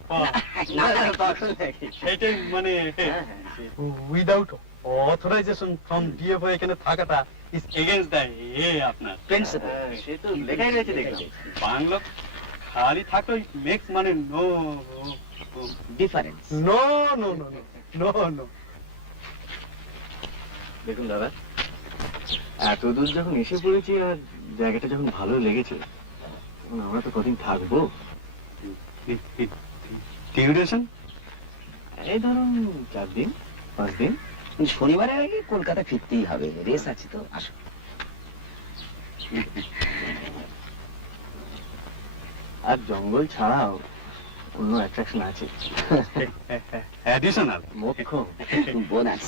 সেটাই মানে উইদাউট অথরাইজেশন ফ্রম ডিএফও এখানে থাকাটা ইজ এগেইনস্ট দ্য আপনার প্রিন্সিপাল। সে তো লেখাই রয়েছে দেখলাম। বাংলা খালি থাকলে মেক্স মানে no difference. No no no no no no. দেখুন দাদা, এত দূর যখন এসে পড়েছি আর জায়গাটা যখন ভালো লেগেছে, তখন আমরা তো কদিন থাকবো। ডিউরেশন এই ধরুন 4 দিন 5 দিন। শনিবারের আগে কলকাতা ফিরতেই হবে, রেস আছে তো। আসো। আর জঙ্গল ছাড়াও অন্য অ্যাট্রাকশন আছে, অ্যাডিশনাল মোক্ষম। বোনাস।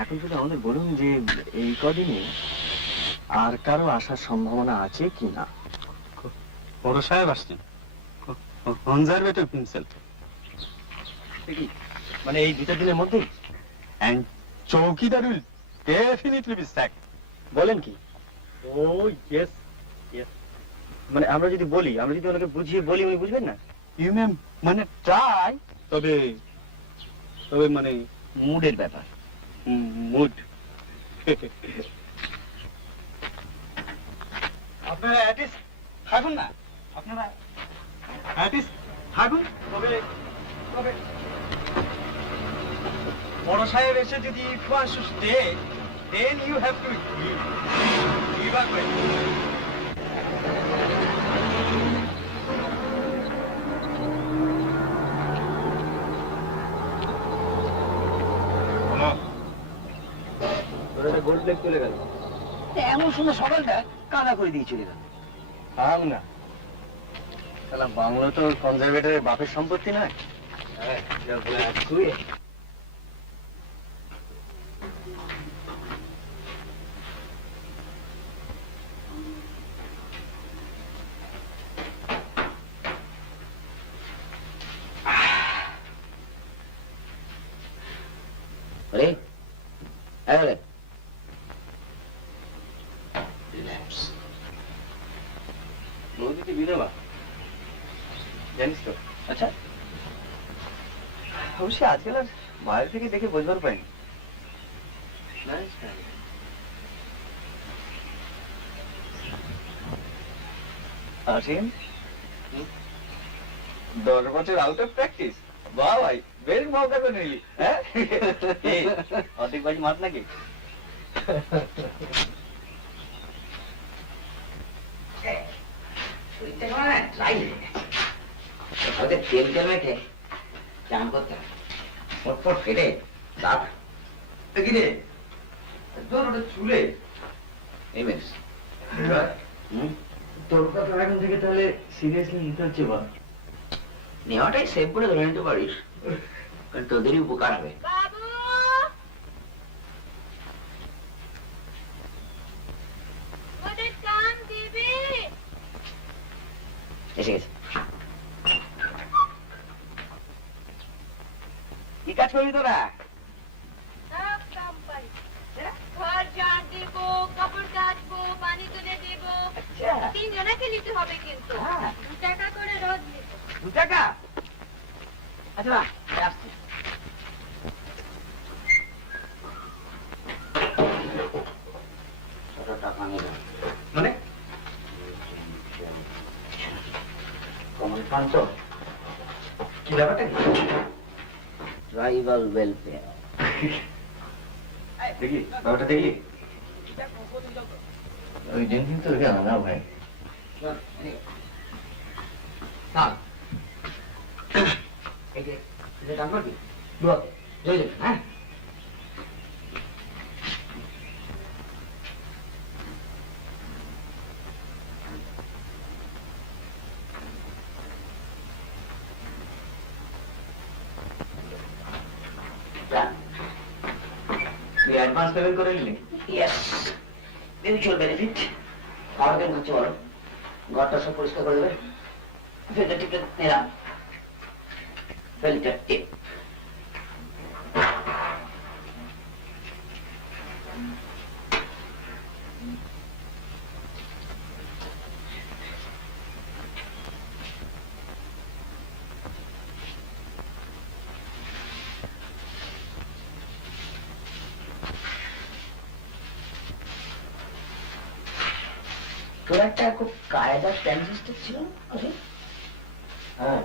এখন শুধু আমাদের বলুন যে এই কদিনে আর কারো আসার সম্ভাবনা আছে কি না? বড় সাহেব আসছেন, কনজারভেটিভ হিমসেলফ, মানে এই 2-4 দিনের মধ্যেই? and চৌকিদার will definitely be sacked. বলেন কি? ও ইয়েস, মানে আমরা যদি বলি, আমরা যদি ওনাকে বুঝিয়ে বলি, উনি বুঝবেন না? ইউ ম্যাম, মানে ট্রাই, তবে মানে মুডের ব্যাপার। মুড। আপনারা অ্যাটিস্ট থাকুন না, আপনারা অ্যাটিস্ট থাকুন, তবে বড় সাহেব এসে যদি if you want to stay, then you have to give up. তোর একটা গোল্ড প্লেট চলে গেল। এমন সুন্দর সকালটা কাদা করে দিয়ে চলে গেল। থাম না, তাহলে বাংলা তো কনজারভেটরের বাপের সম্পত্তি নয়। ওরে, ওরে, নদীতে বিধবা, জানিস তো? আচ্ছা, অবশ্যই আজকাল আর বাইরে থেকে দেখে বোঝবার পাইনি। আসেন 10 বছর আউট অফ প্র্যাকটিস। বাহ ভাই, বেশ মজা করে নিলি। হ্যাঁ, অর্ধেক বাজি মার নাকি? তেল তেল মেখে চান করতে ফটফট ফেটে দাঁত কিরে তোর ওটা চুলে এই বেশ। তোর কথা এখন থেকে তাহলে সিরিয়াসলি নিতে হচ্ছে। বা নেওয়াটাই সেভ করে ধরে নিতে পারিস, কারণ তোদেরই উপকার হবে। বাবু ওদের কান দিবি? এসে গেছে। কি কাজ করবি তোরা? সব কাম পারি। ঘর ঝাড় দিব, কাপড় কাচবো, পানি তুলে দিব। 3 জনাকে নিতে হবে কিন্তু। 2 টাকা করে রোজ নিব। 2 টাকা? আচ্ছা না, আসছি। টাকা নেই মানে কমন পাঁচশো। কি ব্যাপারটা কি? Tribal welfare. দেখি ব্যাপারটা দেখি। ওই দিন কিন্তু না ভাই, হ্যাঁ তুই অ্যাডভান্স পেমেন্ট করে নিলি? Yes, mutual benefit. আমার কেন হচ্ছে বলো, ঘরটা সব পরিষ্কার করে দেবে। ফিল্টার টিপটা নিলাম, ফিল্টার টিপ। তোর একটা খুব কায়দার ট্রানজিস্টার ছিল না? হ্যাঁ,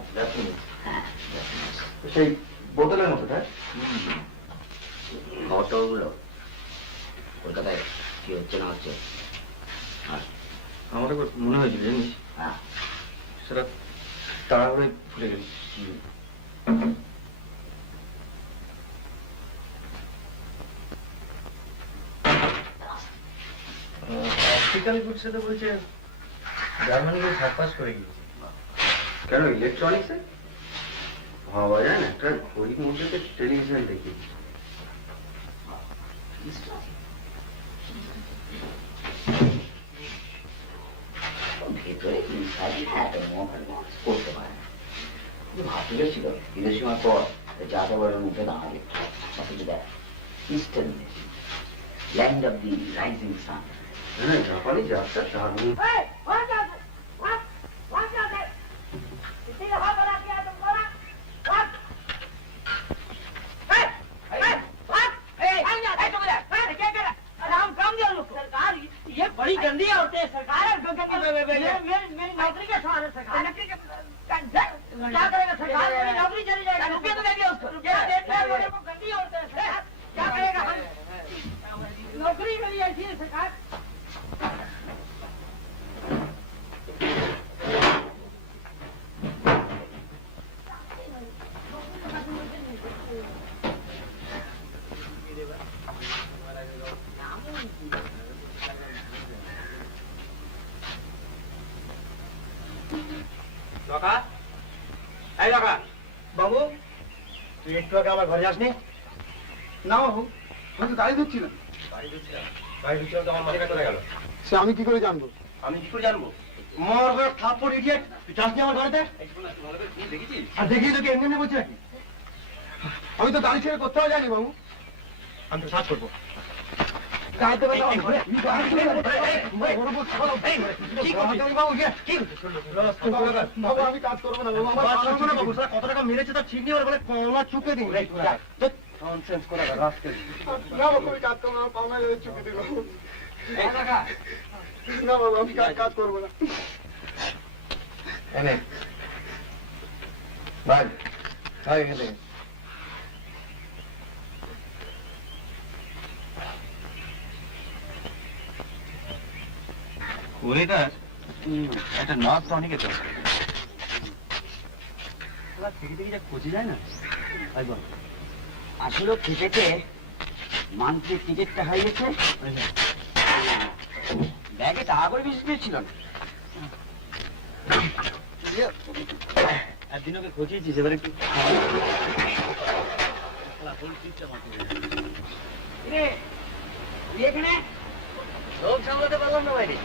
সেই বোতলের মতো। বোতলগুলো কলকাতায় কি হচ্ছে না হচ্ছে। আমার একবার মনে হয়েছিল জানিস, হ্যাঁ, সেটা তাড়াহুড়োয় ভুলে গেলি। অপটিক্যাল গুডসে তো বলছে জার্মানি গিয়ে সার্পাস করে গিয়েছে। কেন ইলেকট্রনিক্সে ভাবা যায় না, একটা ঘড়ির মধ্যে টেলিভিশন দেখি। ভেতরে একটা করতে পারে না। ভাবতে গেছিল বিদেশি হওয়ার পর যাতে বলে মুখে দাঁড়াবে সব কিছু দেখ। Eastern nation, land of the rising sun. হ্যাঁ, জাপানি যাত্রা দারুণ। ये बड़ी गंदी औरतें हैं सरकार। मेरी नौकरी का सवाल है सरकार। क्या करेगा सरकार? मेरी नौकरी चली जाएगी। रुपये तो देंगे उसको। गंदी औरतें हैं सरकार, क्या करेगा? नौकरी मेरी ऐसी है सरकार। বাবু, তুই একটু আগে আমার ঘরে যাসনি? না বাবু, আমি তো দাঁড়িয়ে দিচ্ছি না। বাড়ি ঢুকছিলাম তো আমার মালিকা চলে গেল। সে আমি কি করে জানবো? আমি কি করে জানবো? মর হয়ে থাপ্পড় ইডিয়েট, তুই যাসনি আমার ঘরেতে? আর দেখিয়ে তোকে এমনি এমনি বলছি নাকি? আমি তো দাঁড়িয়ে ছেড়ে কোথাও যাইনি বাবু। আমি তো সার্চ করবো। বাবু আমি কাজ করবো না বাবু, আমার কাজ করবো না বাবু। কত টাকা মেরেছে তার ঠিক নেই, বলে কমলা চুকে দিন। ননসেন্স করে না বাবু আমি কাজ করবো না, পাওনা গেলে চুকি দিল। না বাবু আমি কাজ করবো না। এনে ভাই ভাই এখানে ঘড়িটার একটা নথ তো অনেকে তো থেকে থেকে যা খোঁজে যায় না। আসলে ক্রিকেটে মান্থলি টিকিটটা হয়ে গেছে, ব্যাগে টাকা করে বেশি পেয়েছিল না। একদিন ওকে খোঁজিয়েছিস, এবার একটু এখানে লোক সামলাতে পারলাম না বাইরে।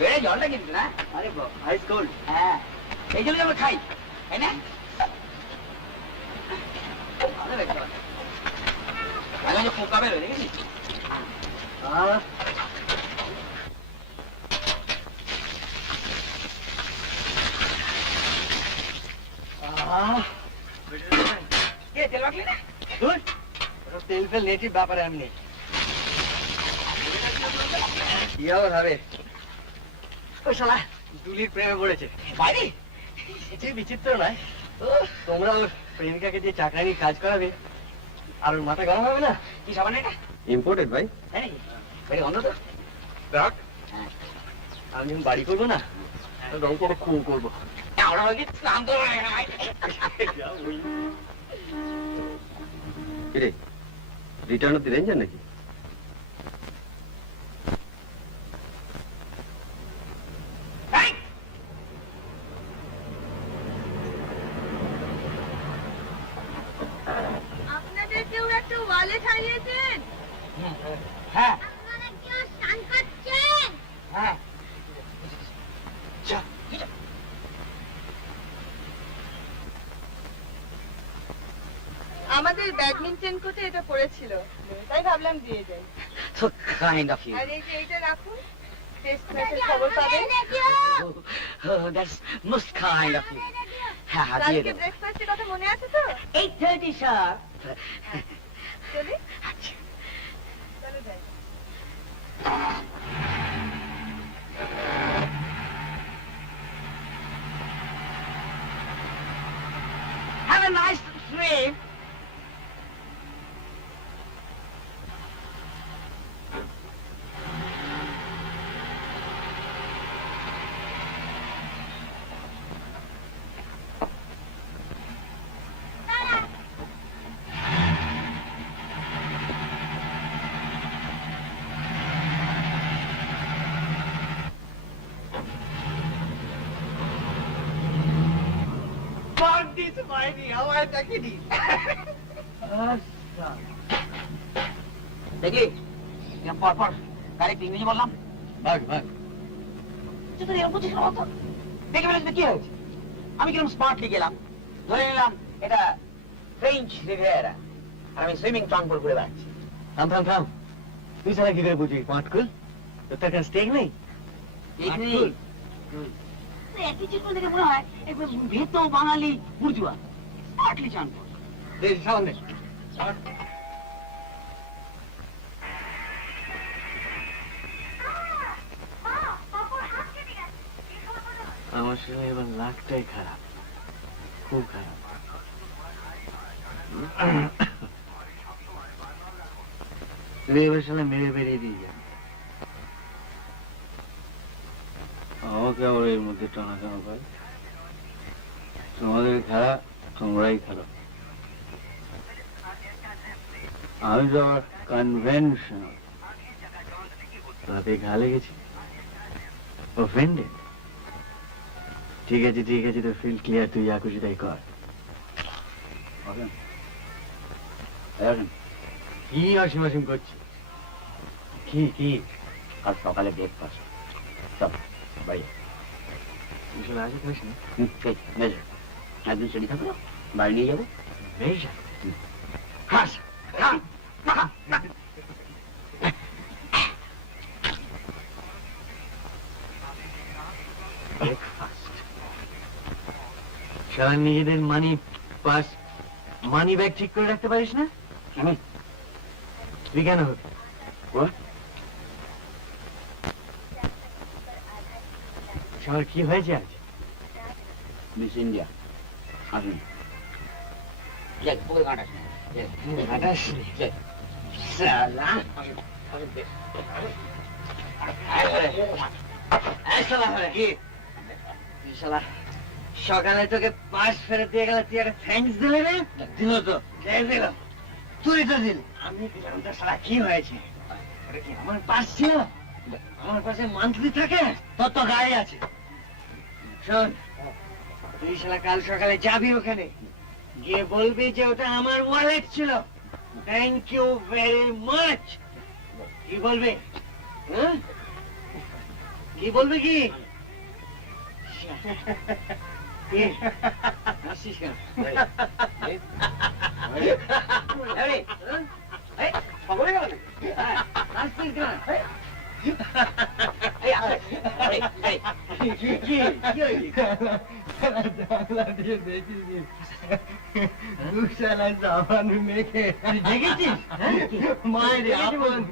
বেড়ে জলটা কিন্তু না, আরে আইস কোল্ড। হ্যাঁ এই জন্য আমরা খাই, তাই না? ভালো দেখতে পাচ্ছি, মাঝে মাঝে পোকা বেরোয় দেখেছিস? কে তেল মাখলি না? তেল ফেল নেটিভ ব্যাপারে আমি নেই। কি আবার হবে? ওই শালা দুলির প্রেমে পড়েছে। বাইরে কিছুই বিচিত্র নয়, তোমরা ওর প্রেমিকাকে দিয়ে চাকরানির কাজ করাবে আর ওর মাথা গরম হবে না। কি সাবান এটা? ইম্পোর্টেড ভাই। হ্যাঁ বাইরে অন্য তো রাখ, হ্যাঁ আমি যখন বাড়ি করবো না রং করে খুব করবো। আমরা কি স্নান করবো না ভাই? কিরে রিটার্ন অফ দি রেঞ্জার নাকি? আপনাদের কেউ একটা ওয়ালেট হারিয়েছেন? হ্যাঁ আপনারা কেউ স্নান করছেন? হ্যাঁ আমাদের ব্যাডমিন্টন কোর্টে এটা পড়েছিল, তাই ভাবলাম দিয়ে যাই। so kind of you. আর এই যে এইটা রাখুন, টেস্ট ম্যাচের খবর পাবেন। Oh, that's most kind of you. হ্যাঁ হ্যাঁ দিয়ে কালকে দেবো। ব্রেকফাস্টের কথা মনে আছে তো? 8:30 sharp. চলি? চলো যাই। Have a nice dream. পাইনি, আমায় দেখিনি। দেখি পরপর কারেক্ট ইংরেজি বললাম, ভাগ ভাগ। তুই তো এরকম বুঝিস না অত। দেখে ফেলেছি কি হয়েছে, আমি কিরকম স্মার্টলি গেলাম, ধরে নিলাম এটা ফ্রেঞ্চ রিভিয়েরা, আর আমি সুইমিং ট্রাঙ্ক করে বেড়াচ্ছি। থাম থাম থাম, তুই ছাড়া কি করে বুঝি পাটকুল? তোর তার কাছে স্টেক নেই? অ্যাটিচিউড করে দেখে মনে হয় একবার ভেতো বাঙালি বুর্জুয়া, স্মার্টলি চান। সামনে আমার সঙ্গে এবার লাখটাই খারাপ, খুব খারাপ। তুই এবার সালে মেরে বেরিয়ে দিয়ে যা, আমাকে আবার এর মধ্যে টানা কেন ভাই? তোমাদের খেলা তোমরাই খেলো, আমি তো আবার কনভেনশনাল, তাতে ঘা লেগেছি, অফেন্ডেড। ঠিক আছে ঠিক আছে, তো ফিল ক্লিয়ার, তুই যা খুশি তাই কর। কি অসীম অসীম করছিস? কি কি? আর সকালে ব্রেকফাস্ট সব বাড়ি আসলে আগে করিস না। মেজর একদিন সেটি থাকলো, বাড়ি নিয়ে যাবো। বেশ খাস সারা নিজেদের মানি পাস, মানি ব্যাগ ঠিক করে রাখতে পারিস না? আমি তুই কেন হবে? সবার কি হয়েছে আজ? মিস ইন্ডিয়া আসুন, যাক পুকুরে কাটাস ঘাটাস সকালে তোকে পাশ ফেরত দিয়ে গেল, তুই একটা থ্যাঙ্কস দিলে না? দিল তো, দিল, তুই তো দিল। আমি দিলাম তো, সারা কি হয়েছে? ওটা কি আমার পাশ ছিল? আমার পাশে মান্থলি থাকে? তোর তো গাড়ি আছে। শোন, তুই শালা কাল সকালে যাবি ওখানে, গিয়ে বলবি যে ওটা আমার ওয়ালেট ছিল, থ্যাংক ইউ ভেরি মাচ। কি বলবি? হ্যাঁ, কি বলবি? কি হাসিস কেন? হাসছিস কেন? মায়ের আপন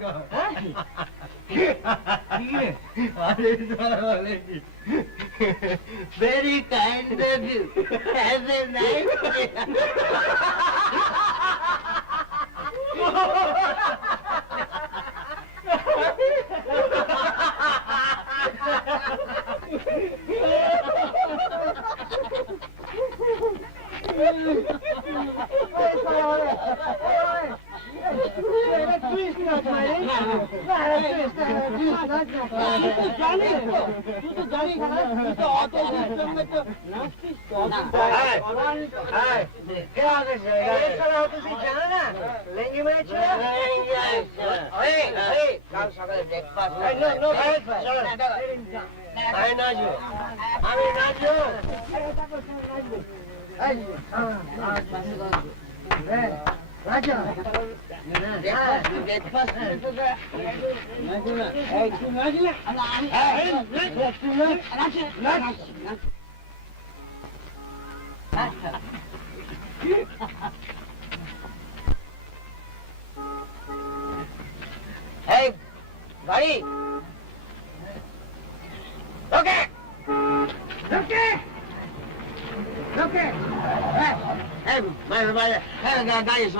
very kind of you. Have a nice day. Hey, buddy. Okay. Okay. Okay. Hey, guys,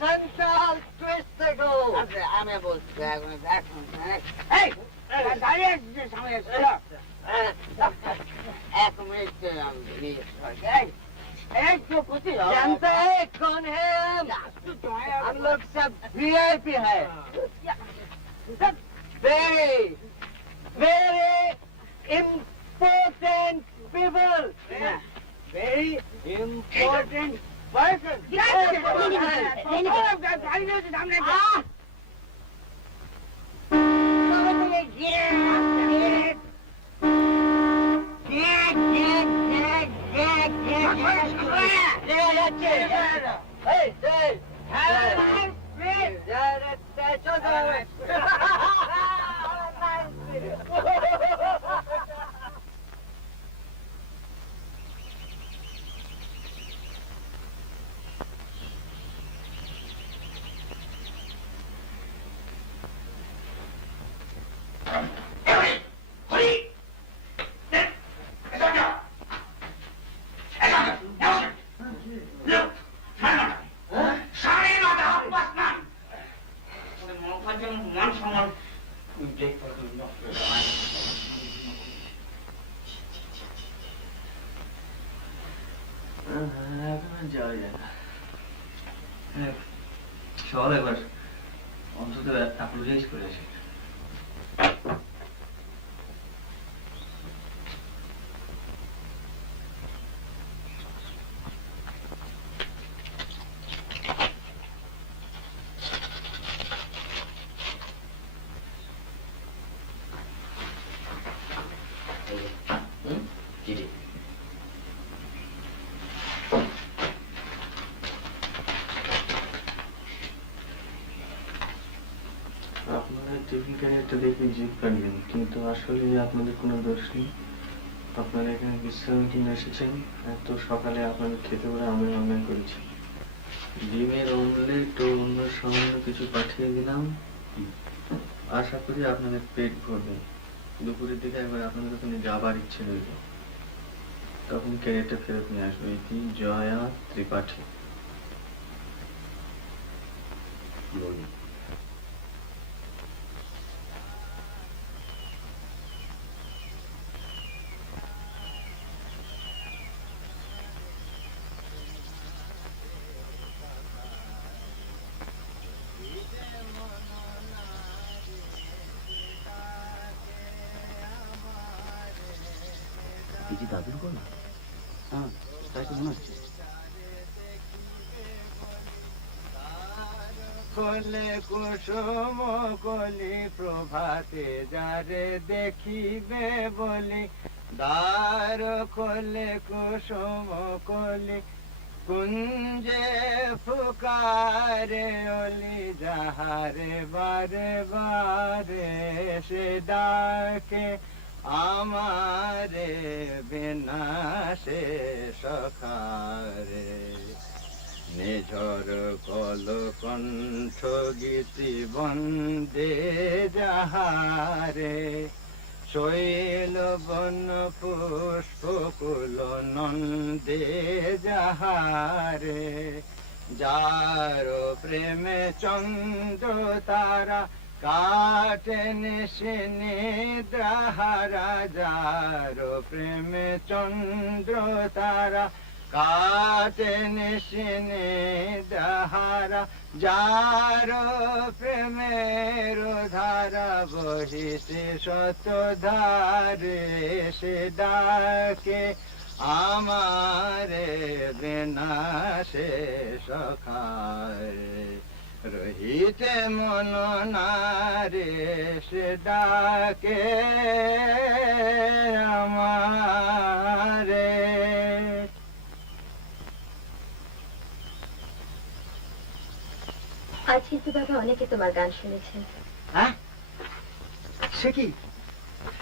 Central Twisticle. I'm able to have an action. Hey, जानता है कौन है हम लोग सब VIP है very very important people very important person. যাওয়া যায় না। চল এবার অন্তত অ্যাপোলোজাইজ করে আসি। চিঠি আপনারা টিফিন ক্যারিয়ারটা দেখে জিভ কাটবেন, কিন্তু আসলে আপনাদের কোনো দোষ নেই। আপনারা এখানে বিশ্রামের জন্য এসেছেন, এত সকালে আপনাদের খেতে বলে আমি অন্যায় করেছি। ডিমের অমলেট ও অন্য সামান্য কিছু পাঠিয়ে দিলাম, আশা করি আপনাদের পেট ভরবে। দুপুরের দিকে একবার আপনাদের ওখানে যাবার ইচ্ছে রইল, তখন ক্যারিয়ারটা ফেরত নিয়ে আসবে। এটি জয়া ত্রিপাঠী। বলি কিছু দাদুর বল? হ্যাঁ, তাই তো মনে হচ্ছে। কলে কুসুম কলি প্রভাতে যারে দেখিবে বলি, দ্বার খোলে কুসুম কলি কুঞ্জে ফুকারে অলি যাহারে বারে বারে সে ডাকে আমারে বিনাশে সখারে। নিঝর কল কণ্ঠ গীতি বন্দে যাহারে, শৈল বন পুষ্প কুল নন্দে যাহারে। যার প্রেমে চন্দ্র তারা কাটে নিশি নিদ্রাহারা, যার প্রেমে চন্দ্র তারা কাটে নিশি নিদ্রাহারা। যার প্রেমের ধারা বহিছে শত ধারে, সে ডাকে আমারে বিনাশে সখারে। রহিতে মন নারে সে ডাকে আমারে। আজ কিন্তু বাবা অনেকে তোমার গান শুনেছেন। হ্যাঁ, সে কি?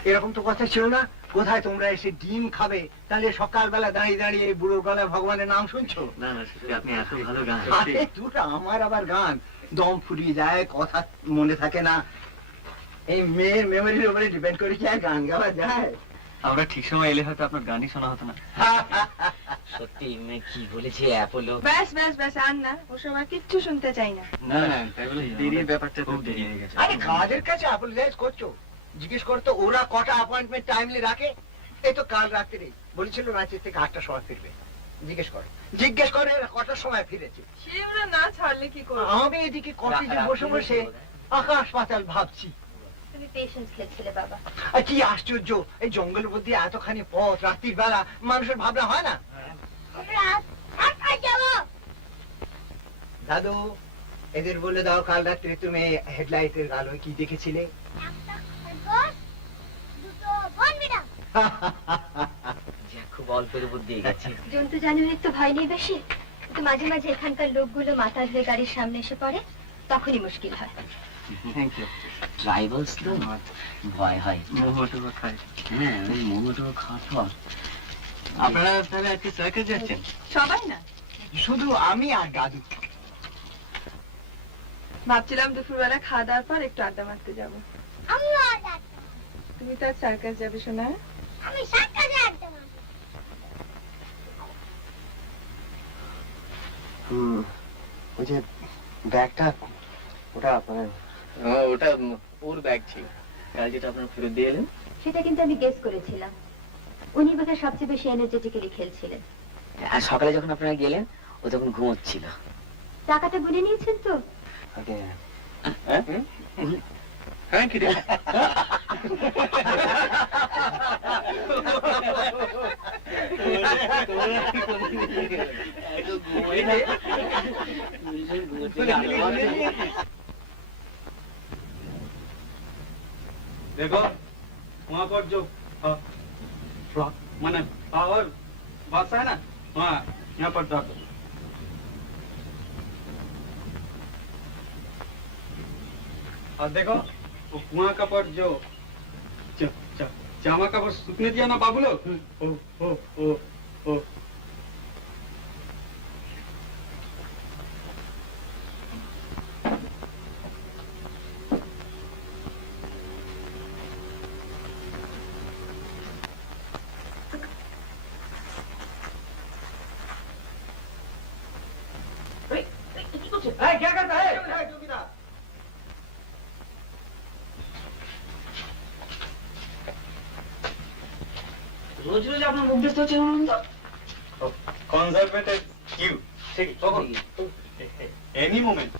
এরকম তো কথা ছিল না। কোথায় তোমরা এসে ডিম খাবে, তাহলে সকালবেলা দাঁড়িয়ে দাঁড়িয়ে বুড়োর গলায় ভগবানের নাম শুনছো? না না, সত্যি আপনি এত ভালো গান। আরে দুটো আমার আবার গান দম ফুরিয়ে যায়, কথা মনে থাকে না। এই মেয়ের মেমোরির উপরে ডিপেন্ড করে কি আর গান গাওয়া যায়? আমরা ঠিক সময় এলে হয়তো আপনার গানই শোনা হতো না। সত্যি মেয়ে কি বলেছে অ্যাপোলো? ব্যাস ব্যাস ব্যাস, আর না, ওসব আর কিচ্ছু শুনতে চাই না। না না, তাই বলে দেরির ব্যাপারটা খুব দেরি হয়ে গেছে। আরে কাজের কাছে অ্যাপোলোজাইজ করছো? জিজ্ঞেস করতো ওরা কটা অ্যাপয়েন্টমেন্ট টাইমলি রাখে। এই তো কাল রাত্রে বলেছিল রাঁচি থেকে 8টার সময় ফিরবে। জিজ্ঞেস করে এরা কটার সময় ফিরেছে। সে ওরা না ছাড়লে কি করবো? আমি এদিকে কফিতে বসে বসে আকাশ পাতাল ভাবছি। তুমি পেশেন্স খেলছিলে বাবা। আর কি আশ্চর্য, এই জঙ্গলের মধ্যে এতখানি পথ রাত্রির বেলা মানুষের ভাবনা হয় না? দাদু, এদের বলে দাও কাল রাত্রে তুমি হেডলাইটের আলোয় কি দেখেছিলে? খুব অল্পের উপর দিয়ে গেছে। জন্তু জানোয়ারের তো ভয় নেই বেশি, কিন্তু মাঝে মাঝে এখানকার লোকগুলো মাথা দিয়ে গাড়ির সামনে এসে পড়ে, তখনই মুশকিল হয়। Thank you. ট্রাইবালস তো ভয় হয়। মোমোটো খাই। হ্যাঁ, ওই মোমোটো খাওয়ার পর আপনারা তাহলে আজকে সার্কাস যাচ্ছেন? সবাই না, শুধু আমি আর দাদু। ভাবছিলাম দুপুরবেলা খাওয়া দাওয়ার পর একটু আড্ডা মারতে যাবো। তুমি তো আর সার্কাস যাবে শোনা? ওই যে ব্যাগটা, ওটা আপনার? ওটা ওর ব্যাগ ছিল, কাল যেটা আপনার ফেরত দিয়ে এলেন। সেটা কিন্তু আমি গেস করেছিলাম। উনি বোধহয় সবচেয়ে বেশি এনার্জেটিক্যালি খেলছিলেন। আর সকালে যখন আপনারা গেলেন ও তখন ঘুমোচ্ছিল। টাকাটা গুনে নিয়েছেন তো? হ্যাঁ, কি রে? देखो वहाँ पर जो मैंने पावर बस है ना, वहाँ यहाँ पर ड्रॉप करो। और देखो वो कुआं का पर जो जामा का पर सूखने दिया ना बाबू लोग, ओ ओ ओ ओ क्या करता है? রোজ রোজ আপনার মুখ দেখতে হচ্ছে না? কনজারভেটিভ কিউ ঠিক তখন এনি মোমেন্ট।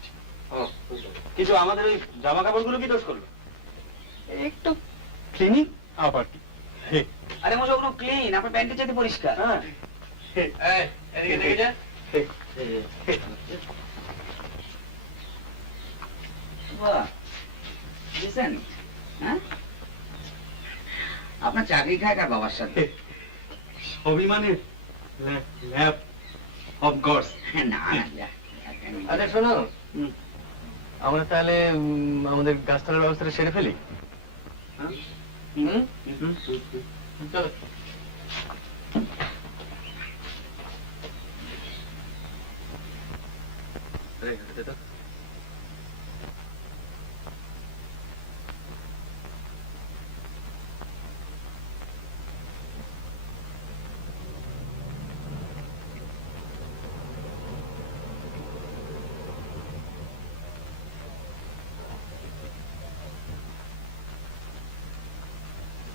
কিন্তু আমাদের ওই জামা কাপড়গুলো কি দোষ করলো? একটু ক্লিনিং আবার কি? আরে মশা ওগুলো ক্লিন, আপনার প্যান্টের চাইতে পরিষ্কার। হ্যাঁ, এদিকে দেখে যা। বাহ, বুঝছেন? হ্যাঁ, আপনার চাকরি খায় কার বাবার সাথে? অভিমানের ল্যাব অফ গডস। না না, আচ্ছা শোনো, আমরা তাহলে আমাদের গাছতলার ব্যবস্থাটা সেরে ফেলি। চলো।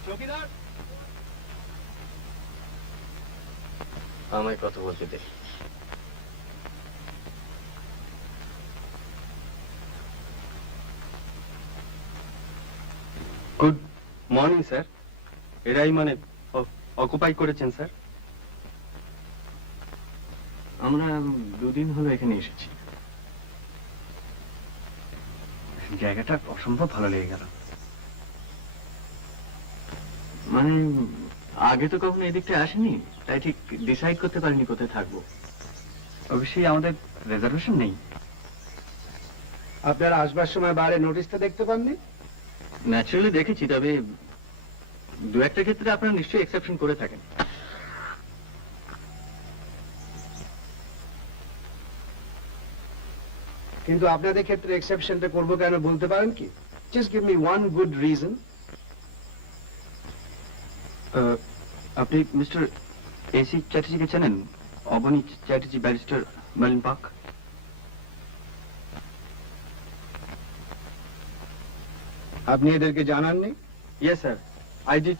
চৌকিদার, আমায় কথা বলতে দে। Good morning sir. এরাই মানে অকুপাই করেছেন স্যার? আমরা দুদিন হলো এখানে এসেছি। জায়গাটা অসম্ভব ভালো লেগে গেল। মানে আগে তো কখনো এদিকটা আসেনি, তাই ঠিক ডিসাইড করতে পারিনি কোথায় থাকবো। অবশ্যই আমাদের রিজার্ভেশন নেই। আপনারা আসবার সময় বাইরে নোটিশটা দেখতে পাননি? ন্যাচারালি দেখেছি, তবে দু একটা ক্ষেত্রে আপনারা নিশ্চয়ই এক্সেপশন করে থাকেন। কিন্তু আপনাদের ক্ষেত্রে এক্সেপশনটা করবো কেন বলতে পারেন কি? Just give me one good reason. আপনি মিস্টার এসি চ্যাটার্জিকে চেনেন? Abani Chatterjee, barrister, Marlin Park. আপনি এদেরকে জানাননি? Yes sir, I did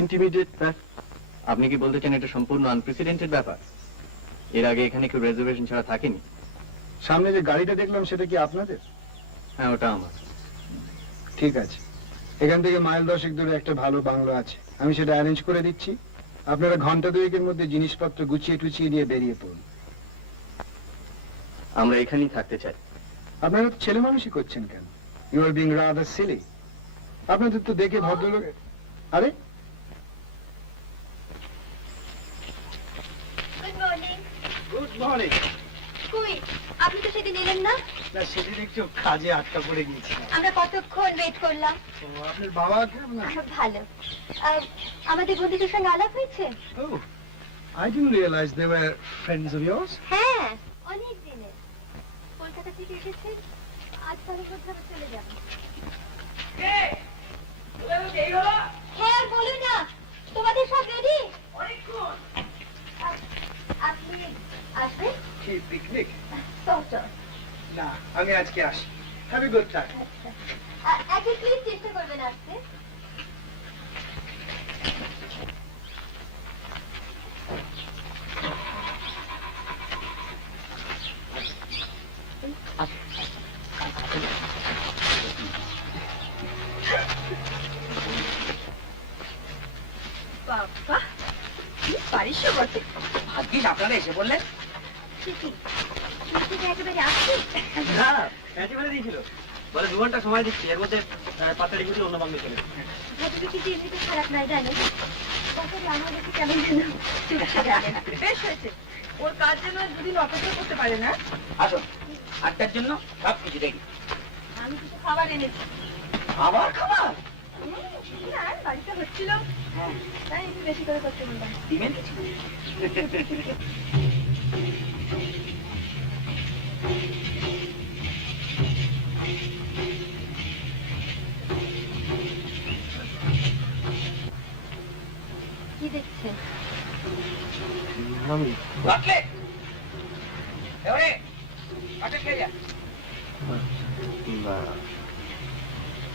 intimidate that. আপনি কি বলতে চান এটা সম্পূর্ণ আনপ্রেসিডেন্টেড ব্যাপার? এর আগে এখানে কেউ রিজার্ভেশন ছাড়া থাকেনি। সামনে যে গাড়িটা দেখলাম সেটা কি আপনাদের? হ্যাঁ, ওটা আমার। ঠিক আছে, এখান থেকে মাইল 10 দূরে একটা ভালো বাংলো আছে, আমি সেটা অ্যারেঞ্জ করে দিচ্ছি। আপনারা ঘন্টা 2 মধ্যে জিনিসপত্র গুছিয়ে টুছিয়ে নিয়ে বেরিয়ে পড়ুন। আমরা এখানেই থাকতে চাই। আপনারা তো ছেলে মানুষই করছেন কেন? You are being rather silly. আপনাদের তো দেখে ভদ্রলোক। আরে গুড মর্নিং। Good morning. কই আপনি তো সেদিন এলেন না? না, সেদিন একটু কাজে আটকা পড়ে গিয়েছি। আমরা কতক্ষণ ওয়েট করলাম। আপনার বাবা কেমন? ভালো। আর আমাদের বন্ধুদের সঙ্গে আলাপ হয়েছে? Oh, I didn't realize they were friends of yours. হ্যাঁ, অনেক দিনে। কলকাতা থেকে এসেছে, আজ তাহলে কোথাও চলে যাবে। হ্যাঁ, আর বলো না, তোমাদের সব রেডি? আপনি আসবেন? কি পিকনিক? চল। না, আমি আজকে আসি। Have a good time. আগে প্লিজ চেষ্টা করবেন আসতে। বাবা, কি পারিস বটে। ভাগ্যিস আপনারা এসে বললেন। একেবারে আসছি। না, প্যাঁচি ফেলে দিয়েছিল। বলে 2 ঘন্টা সময় দিচ্ছি, এর মধ্যে পাতাড়ি গুটি অন্য বাংলা চলে যাবে। ভদ্রলোক কিন্তু এমনিতে খারাপ নয়, জানেন? তাছাড়া আমাদেরকে কেমন যেন চুপচাপ রাখে না। বেশ হয়েছে, ওর কাজ যেন 2 দিন অপেক্ষা করতে পারে না। আসো, 8টার জন্য সব কিছু রেডি। আমি কিছু খাবার এনেছি। আবার খাবার? না, বাড়িতে হচ্ছিল, তাই একটু বেশি করে করতে বললাম। দিবেন কিছু? কি দেখছেন? কাটলেট। এবারে কাটলেট খেয়ে যা।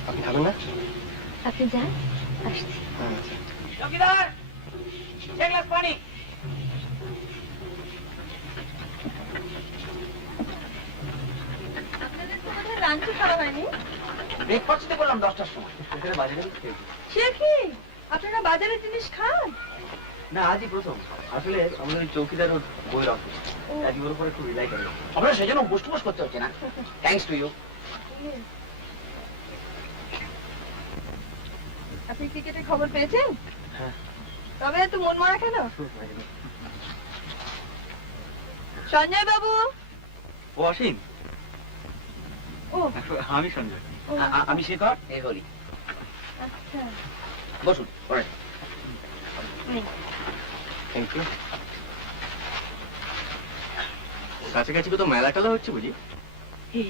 আপনি খাবেন না? আপনি যান, আসছি। চৌকিদার, এক গ্লাস পানি। আপনাদের তো বোধহয় লাঞ্চও খাওয়া হয়নি। ব্রেকফাস্টে করলাম 10টার সময়। সে কি, আপনারা বাজারের জিনিস খান? না, আজই প্রথম। আসলে আমাদের ওই চৌকিদার ওর বইয়ের অফিস, আজই ওর উপরে খুব রিলাই করে। আপনারা সেজন্য বুস্টুবুস করতে হচ্ছে না। Thanks to you. আপনি ক্রিকেটের খবর পেয়েছেন? হ্যাঁ। তবে এত মন মারা কেন? সঞ্জয় বাবু। ও অসীম। ও, আমি সঞ্জয়। আমি শেখর, এ হরি। আচ্ছা। বসুন, পরে। Thank you. কাছাকাছি তো মেলা টেলা হচ্ছে বুঝি? এই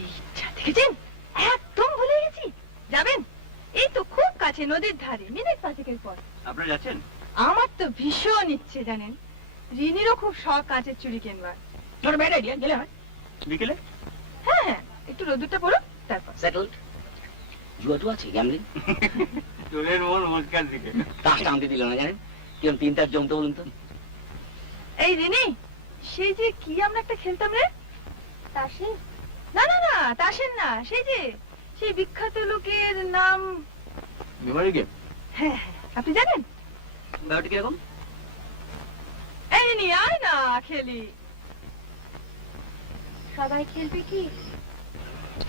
দেখেছেন, একদম ভুলে গেছি। যাবেন? এই তো খুব কাছে, নদীর ধারে, মিনিট 5 পর। আপনারা যাচ্ছেন? আমার তো ভীষণ ইচ্ছে, জানেন, রিনিরও খুব শখ কাঁচের চুড়ি কিনবার। নট ব্যাড আইডিয়া, গেলে হয়। বিকেলে? হ্যাঁ হ্যাঁ, একটু রোদুরটা পড়ো, তারপর। সেটেলড। জুয়া টু আছে, গ্যামলিং। চোরের মন মুসকার দিকে। তাস টানতে দিল না, জানেন? কিরম 3-4 জমতে বলুন তো। এই রিনি, সেই যে কি আমরা একটা খেলতাম রে? তাসে? না না না, তাসের না, সেই যে সেই বিখ্যাত লোকের নাম। Memory game? হ্যাঁ, আপনি জানেন? ব্যাপারটা কিরকম? এই রিনি, আয় না খেলি। সবাই খেলবে কি?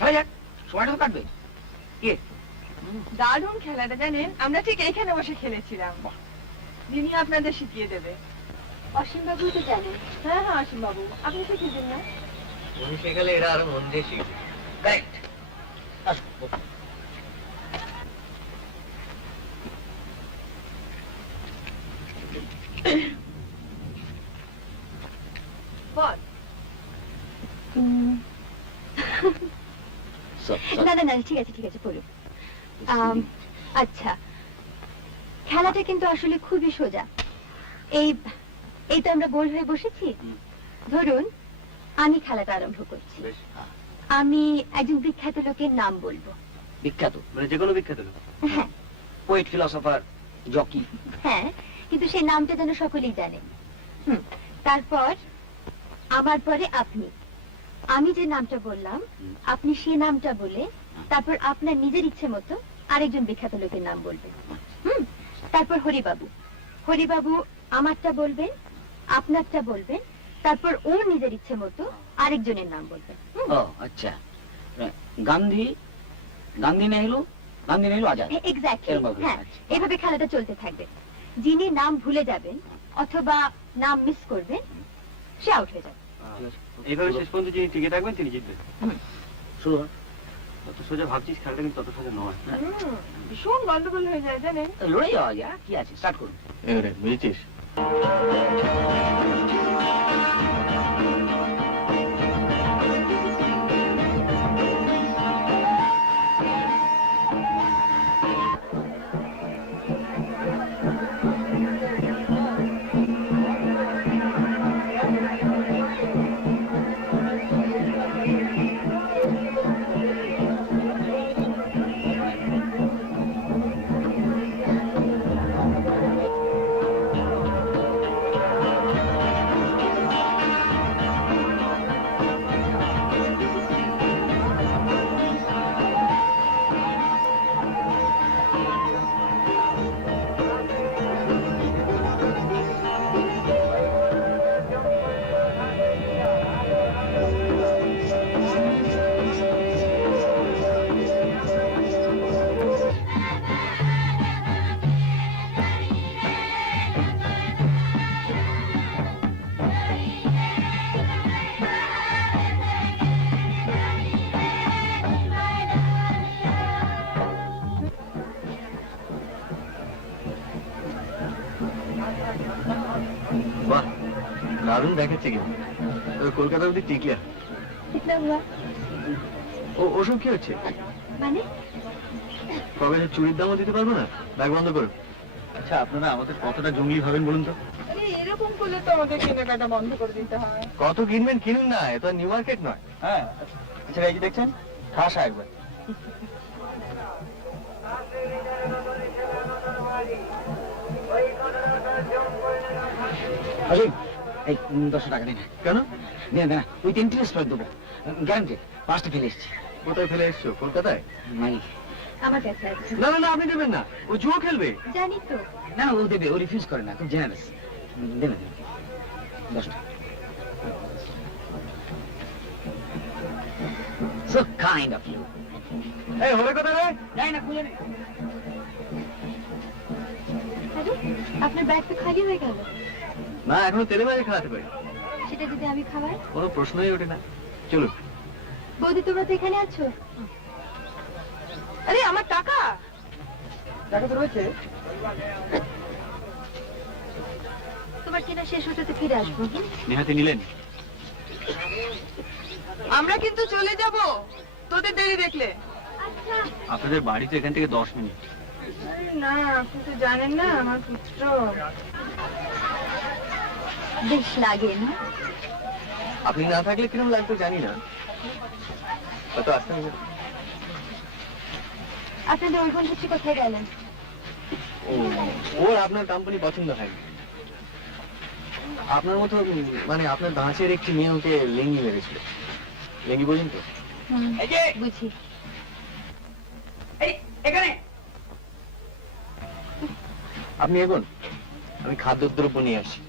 হয়ে যাক, সময়টা তো কাটবে। কে? দারুণ খেলাটা, জানেন, আমরা ঠিক এইখানে বসে খেলেছিলাম। রিনি আপনাদের শিখিয়ে দেবে। অসীম বাবু তো জানেন। হ্যাঁ হ্যাঁ, অসীম বাবু, আপনি শিখিয়ে না? উনি শেখালে এরা আরো মন দিয়ে শিখবে। কারেক্ট। আসো, বসুন। বল। না না না, ঠিক আছে ঠিক আছে, বলুন। আচ্ছা, খেলাটা কিন্তু আসলে খুবই সোজা। এই এই তো আমরা গোল হয়ে বসেছি। ধরুন আমি খেলাটা আরম্ভ করছি। আমি একজন বিখ্যাত লোকের নাম বলবো। বিখ্যাত? মানে যে কোনো বিখ্যাত লোক? হ্যাঁ পোয়েট, ফিলোসোফার, জকি? হ্যাঁ, কিন্তু সেই নামটা যেন সকলেই জানেন। তারপর আমার পরে আপনি। আমি যে নামটা বললাম, আপনি সে নামটা বলে তারপর আপনার নিজের ইচ্ছে মতো আরেকজন বিখ্যাত লোকের নাম বলবেন। তারপর হরিবাবু, হরিবাবু আমারটা বলবেন, আপনারটা বলবেন, তারপর ওর নিজের ইচ্ছে মতো আরেকজনের নাম বলবেন। ও আচ্ছা, গান্ধী, গান্ধী নেহরু, গান্ধী নেহরু আজাদ। এক্স্যাক্টলি, এরকম ভাবে, হ্যাঁ, আচ্ছা। এভাবে খেলাটা চলতে থাকবে। যিনি নাম ভুলে যাবেন অথবা নাম মিস করবেন সে আউট হয়ে যাবে। এইভাবে শেষ পর্যন্ত যিনি টিকে থাকবেন তিনি জিতবেন। শুরু হয়। তত সোজা ভাবছিস, খেলাটা কিন্তু তত সোজা নয়। ভীষণ গন্ডগোল হয়ে যায় জানেন। লড়াই যাওয়া যায়, কি আছে, স্টার্ট করুন। এবারে বুঝেছিস? বাহ, দারুণ দেখাচ্ছে কিন্তু। কলকাতা অব্দি টিকলিয়া। কিতনা হুয়া? ওসব কি হচ্ছে? মানে কবে চুরির দামও দিতে পারবো না? ব্যাগ বন্ধ করো। আচ্ছা, আপনারা আমাদের কতটা জঙ্গলি ভাবেন বলুন তো? এরকম করলে তো আমাদের কেনাকাটা বন্ধ করে দিতে হয়। কত কিনবেন কিনুন না, এ তো নিউ মার্কেট নয়। হ্যাঁ, আচ্ছা এই যে দেখছেন, ঠাসা একবার। আসুন, এই 10 টাকা দিন। কেন? না, উইথ ইন্টারেস্ট করে দেবো, গ্যারান্টি। 5টা ফেলে এসছি। কোথায় ফেলে এসছো? কলকাতায়? নাই, আমার কাছে আছে। না না না, আপনি দেবেন না, ও জুয়ো খেলবে। জানি তো। না ও দেবে, ও রিফিউজ করে না, খুব জেনারেস। দেবে 10টা। So kind of you. এই হলে কথা রে? যাই না, খুলে নে। আরে আপনার ব্যাগ তো খালি হয়ে গেল। না, এখনো তেলে বাইরে খেলাতে পারি। সেটা যদি আমি খাওয়াই? কোনো প্রশ্নই ওঠে না। চলুন। বৌদি তোমরা তো এখানে আছো। আরে আমার টাকা টাকা তো রয়েছে। তোমার কেনা শেষ হতে তো ফিরে আসবো। নেহাতি নিলেন? আমরা কিন্তু চলে যাব তোদের দেরি দেখলে। আচ্ছা। আপনাদের বাড়ি তো এখান থেকে 10 মিনিট। আরে না, আপনি তো জানেন না আমার পুত্র। বেশ লাগে না? আপনি না থাকলে কিরম লাগতো জানি না, কত আসতে হবে। আপনাদের ওই বন্ধুটি কোথায় গেলেন? ওর আপনার কোম্পানি পছন্দ হয়। আপনার মতো মানে আপনার দাঁচের একটি মেয়ে ওকে লেঙ্গি মেরেছিল। লেঙ্গি বোঝেন তো? এই যে বুঝি। এই এখানে আপনি এখন, আমি খাদ্যদ্রব্য নিয়ে আসি।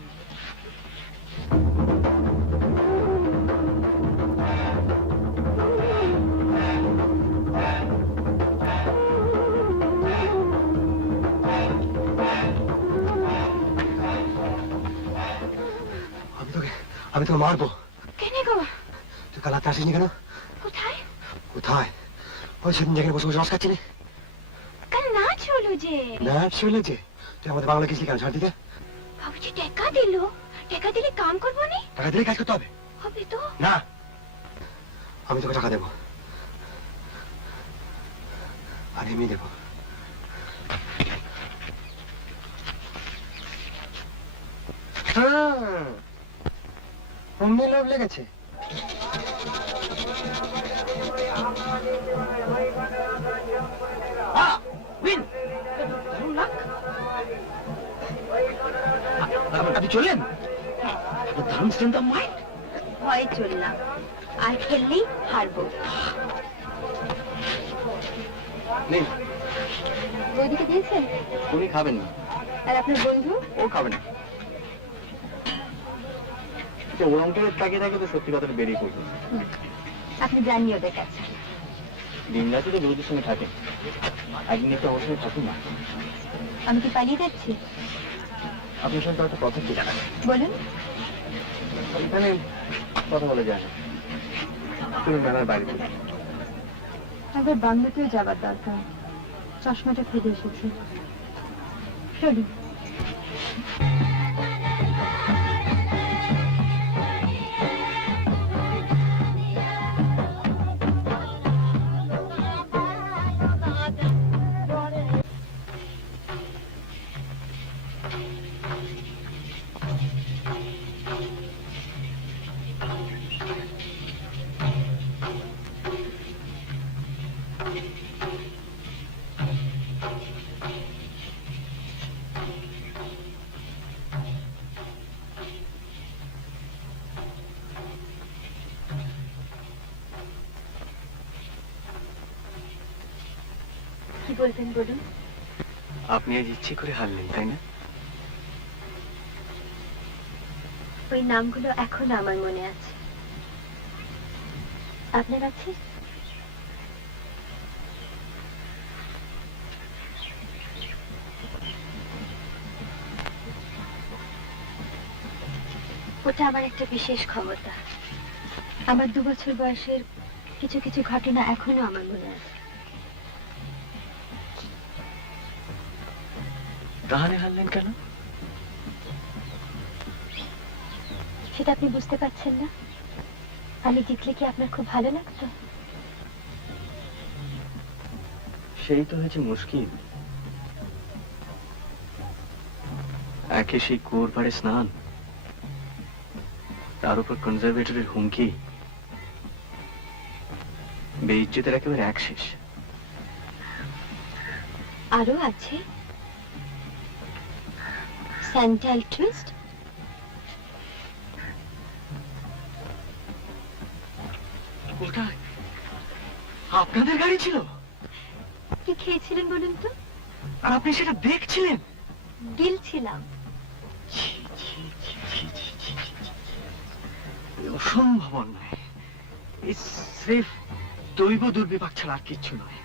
আমি তোকে মারবো। কেন গো? তুই কাল রাতে আসিসনি কেন? কোথায়? কোথায়? ওই সেদিন যেখানে বসে বসে রস খাচ্ছিলি। কাল নাচ হলো যে। নাচ চলেছে? তুই আমাদের বাংলা গেছিলি কেন? ছাড় দিকে। বাবুজি টাকা দিল, টাকা দিলে কাম করবো নি? টাকা দিলে কাজ করতে হবে। হবে তো। না, আমি তোকে টাকা দেবো, আর এমনি দেবো। হ্যাঁ, অমনি লোভ লেগেছে। আপনি চললেন? দারুণ স্ট্রেংথ অফ মাইন্ড। ভয়ে চললাম, আর খেললেই হারবো। নিন। বৌদিকে দিয়েছেন? উনি খাবেন না। আর আপনার বন্ধু? ও খাবে না। ওরম করে তাকিয়ে থাকে তো সত্যি কথাটা বেরিয়ে পড়বে। আপনি জানিয়ে ওদের কাছে। দিন রাতে তো বৌদির সঙ্গে থাকে, একদিন একটু আমার সঙ্গে থাকুন না। আমি কি পালিয়ে যাচ্ছি? আপনার সঙ্গে তো একটা কথা ছিল। বলুন। এখানে কথা বলা যায় না, তুমি মেলার বাইরে বলুন। একবার বাংলাতেও যাবার দরকার, চশমাটা ফেলে এসেছি। চলুন। কি বলবেন বলুন? আপনি আজ ইচ্ছে করে হারলেন, তাই না? ওই নামগুলো এখনো আমার মনে আছে। আপনার আছে? ওটা আমার একটা বিশেষ ক্ষমতা। আমার 2 বছর বয়সের কিছু কিছু ঘটনা এখনো আমার মনে আছে। তাহলে হারলেন কেন? সেটা আপনি বুঝতে পারছেন না? আমি জিতলে কি আপনার খুব ভালো লাগতো? সেই তো হয়েছে মুশকিল। একে সেই কুয়োর পাড়ে স্নান, তার উপর কনজারভেটরের হুমকি, বেইজ্জতের একেবারে এক শেষ। আরো আছে স্যান্ডাল টুইস্ট। ওটা আপনাদের গাড়ি ছিল? কি খেয়েছিলেন বলুন তো? আর আপনি সেটা দেখছিলেন? গিলছিলাম। অসম্ভব নয়, এই স্রেফ দৈব দুর্বিপাক ছাড়া আর কিচ্ছু নয়।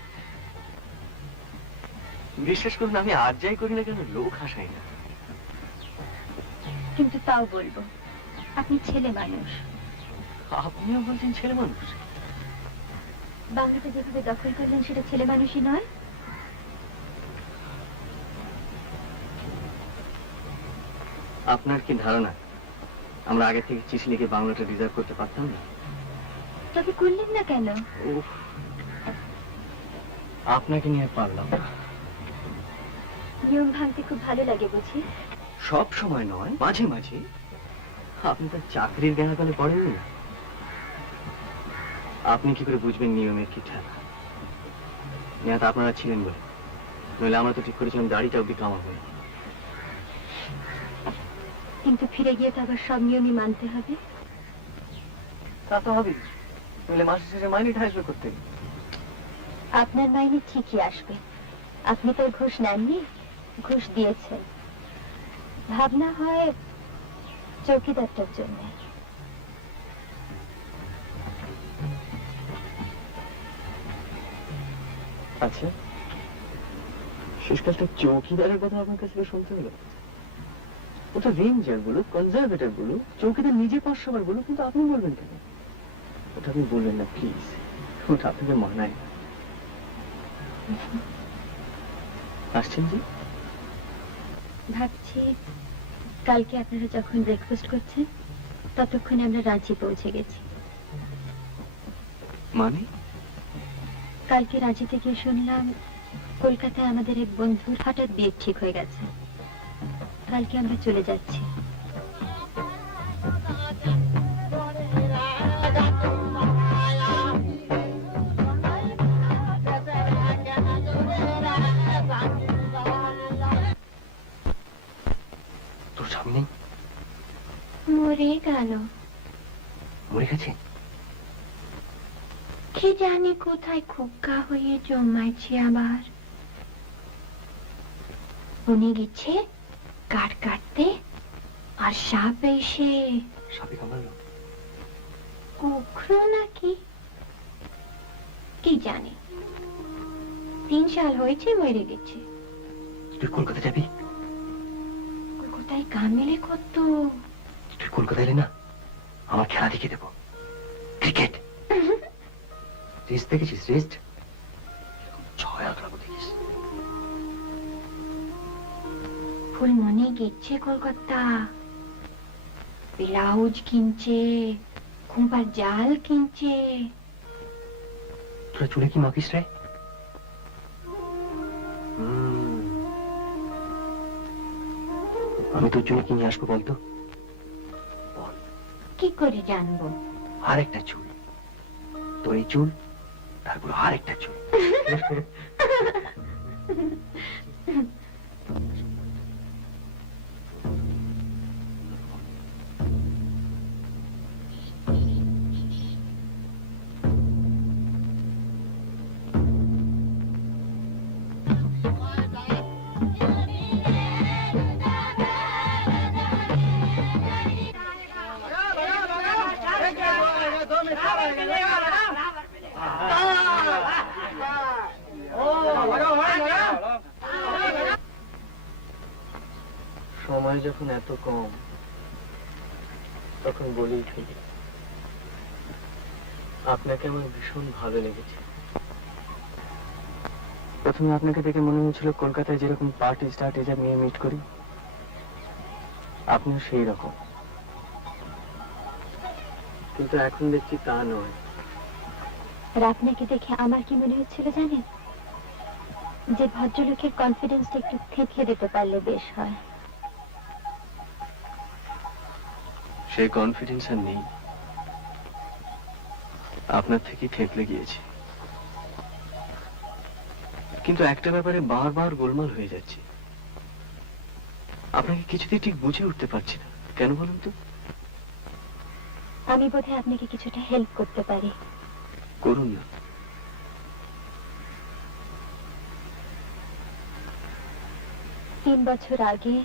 বিশ্বাস করুন, আমি আর যাই করি না কেন লোক হাসাই না। কিন্তু তাও বলবো, আপনি ছেলে মানুষ। আপনিও বলছেন ছেলে মানুষ? বাংলাটা যেভাবে দখল করলেন সেটা ছেলে মানুষই নয়। আপনার কি ধারণা আমরা আগে থেকে চিঠি লিখে বাংলাটা রিজার্ভ করতে পারতাম না? তবে করলেন না কেন? উফ, আপনাকে নিয়ে পারলাম না। নিয়ম ভাঙতে খুব ভালো লাগে বুঝি? সব সময় নয়, মাঝে মাঝে। আপনি তো চাকরির জ্ঞানাকালে পড়েননি। আপনি কি করে বুঝবেন নিয়মের কি ঠেলা? নেহাত আপনারা ছিলেন বলে, নইলে আমরা তো ঠিক করেছিলাম দাড়িটা অব্দি কামাবো। কিন্তু ফিরে গিয়ে তো আবার সব নিয়মই মানতে হবে। তা তো হবে, নইলে মাসের শেষে মাইনেটা আসবে করতে। আপনার মাইনে ঠিকই আসবে। আপনি তো ঘুষ নেননি, ঘুষ দিয়েছেন। ভাবনা হয় চৌকিদারটার জন্য। আচ্ছা, শেষকালটা চৌকিদারের কথা আপনার কাছে শুনতে হলো? ওটা রেঞ্জার বলুক, কনজারভেটর বলুক, চৌকিদার নিজে 500 বার বলুক, কিন্তু আপনি বলবেন কেন? ওটা আপনি বলবেন না প্লিজ, ওটা আপনাকে মানায় না। আসছেন জি? ভাবছি কালকে আপনারা যখন ব্রেকফাস্ট করছেন ততক্ষণে আমরা রাঁচি পৌঁছে গেছি। মানে? কালকে রাঁচিতে গিয়ে শুনলাম কলকাতায় আমাদের এক বন্ধুর হঠাৎ বিয়ে ঠিক হয়ে গেছে। কালকে আমরা চলে যাচ্ছি। তোর সামনে মরে গেল। মরে গেছে? কি জানি কোথায় খোকা হয়ে জন্মাইছে আবার। বনে গেছে কাঠ কাটতে, আর সাপ এসে সাপে কামড়ালো? কুখরো নাকি কি জানি, 3 সাল হয়েছে মরে গেছে। তুই কলকাতা যাবি? কলকাতায় কামেলে কত। তুই কলকাতা এলে না, আমার খেলা দেখিয়ে দেবো, ক্রিকেট। রেস্ট দেখেছিস? রেস্ট 6 আঁকড়াবো দেখিস। ফুল মনে গেছে কলকাতা, ব্লাউজ কিনছে, খুম্পার জাল কিনছে। তোরা চুলে কি মাখিস রে? আমি তোর জন্য কি নিয়ে আসবো বলতো? কি করে জানবো? আর একটা চুল, তোর এই চুল, তারপর আর একটা চুল। সময় যখন এত কম, তখন বলেই ফেলি, আপনাকে আমার ভীষণ ভালো লেগেছে। প্রথমে আপনাকে দেখে মনে হয়েছিল কলকাতায় যেরকম পার্টি স্টার্টিজে মেয়ে মিট করি, আপনিও সেই রকম। কিন্তু এখন দেখছি তা নয়। আর আপনাকে দেখে আমার কি মনে হচ্ছিল জানেন? যে ভদ্রলোকের কনফিডেন্সটা একটু থেতলে দিতে পারলে বেশ হয়। সেই কনফিডেন্স আর নেই, আপনার থেকেই থেতলে গিয়েছি। কিন্তু একটা ব্যাপারে বারবার গোলমাল হয়ে যাচ্ছে, আপনাকে কিছুতেই ঠিক বুঝে উঠতে পারছি না, কেন বলুন তো? আমি বোধহয় আপনাকে কিছুটা হেল্প করতে পারি। করুন না। তিন বছর আগে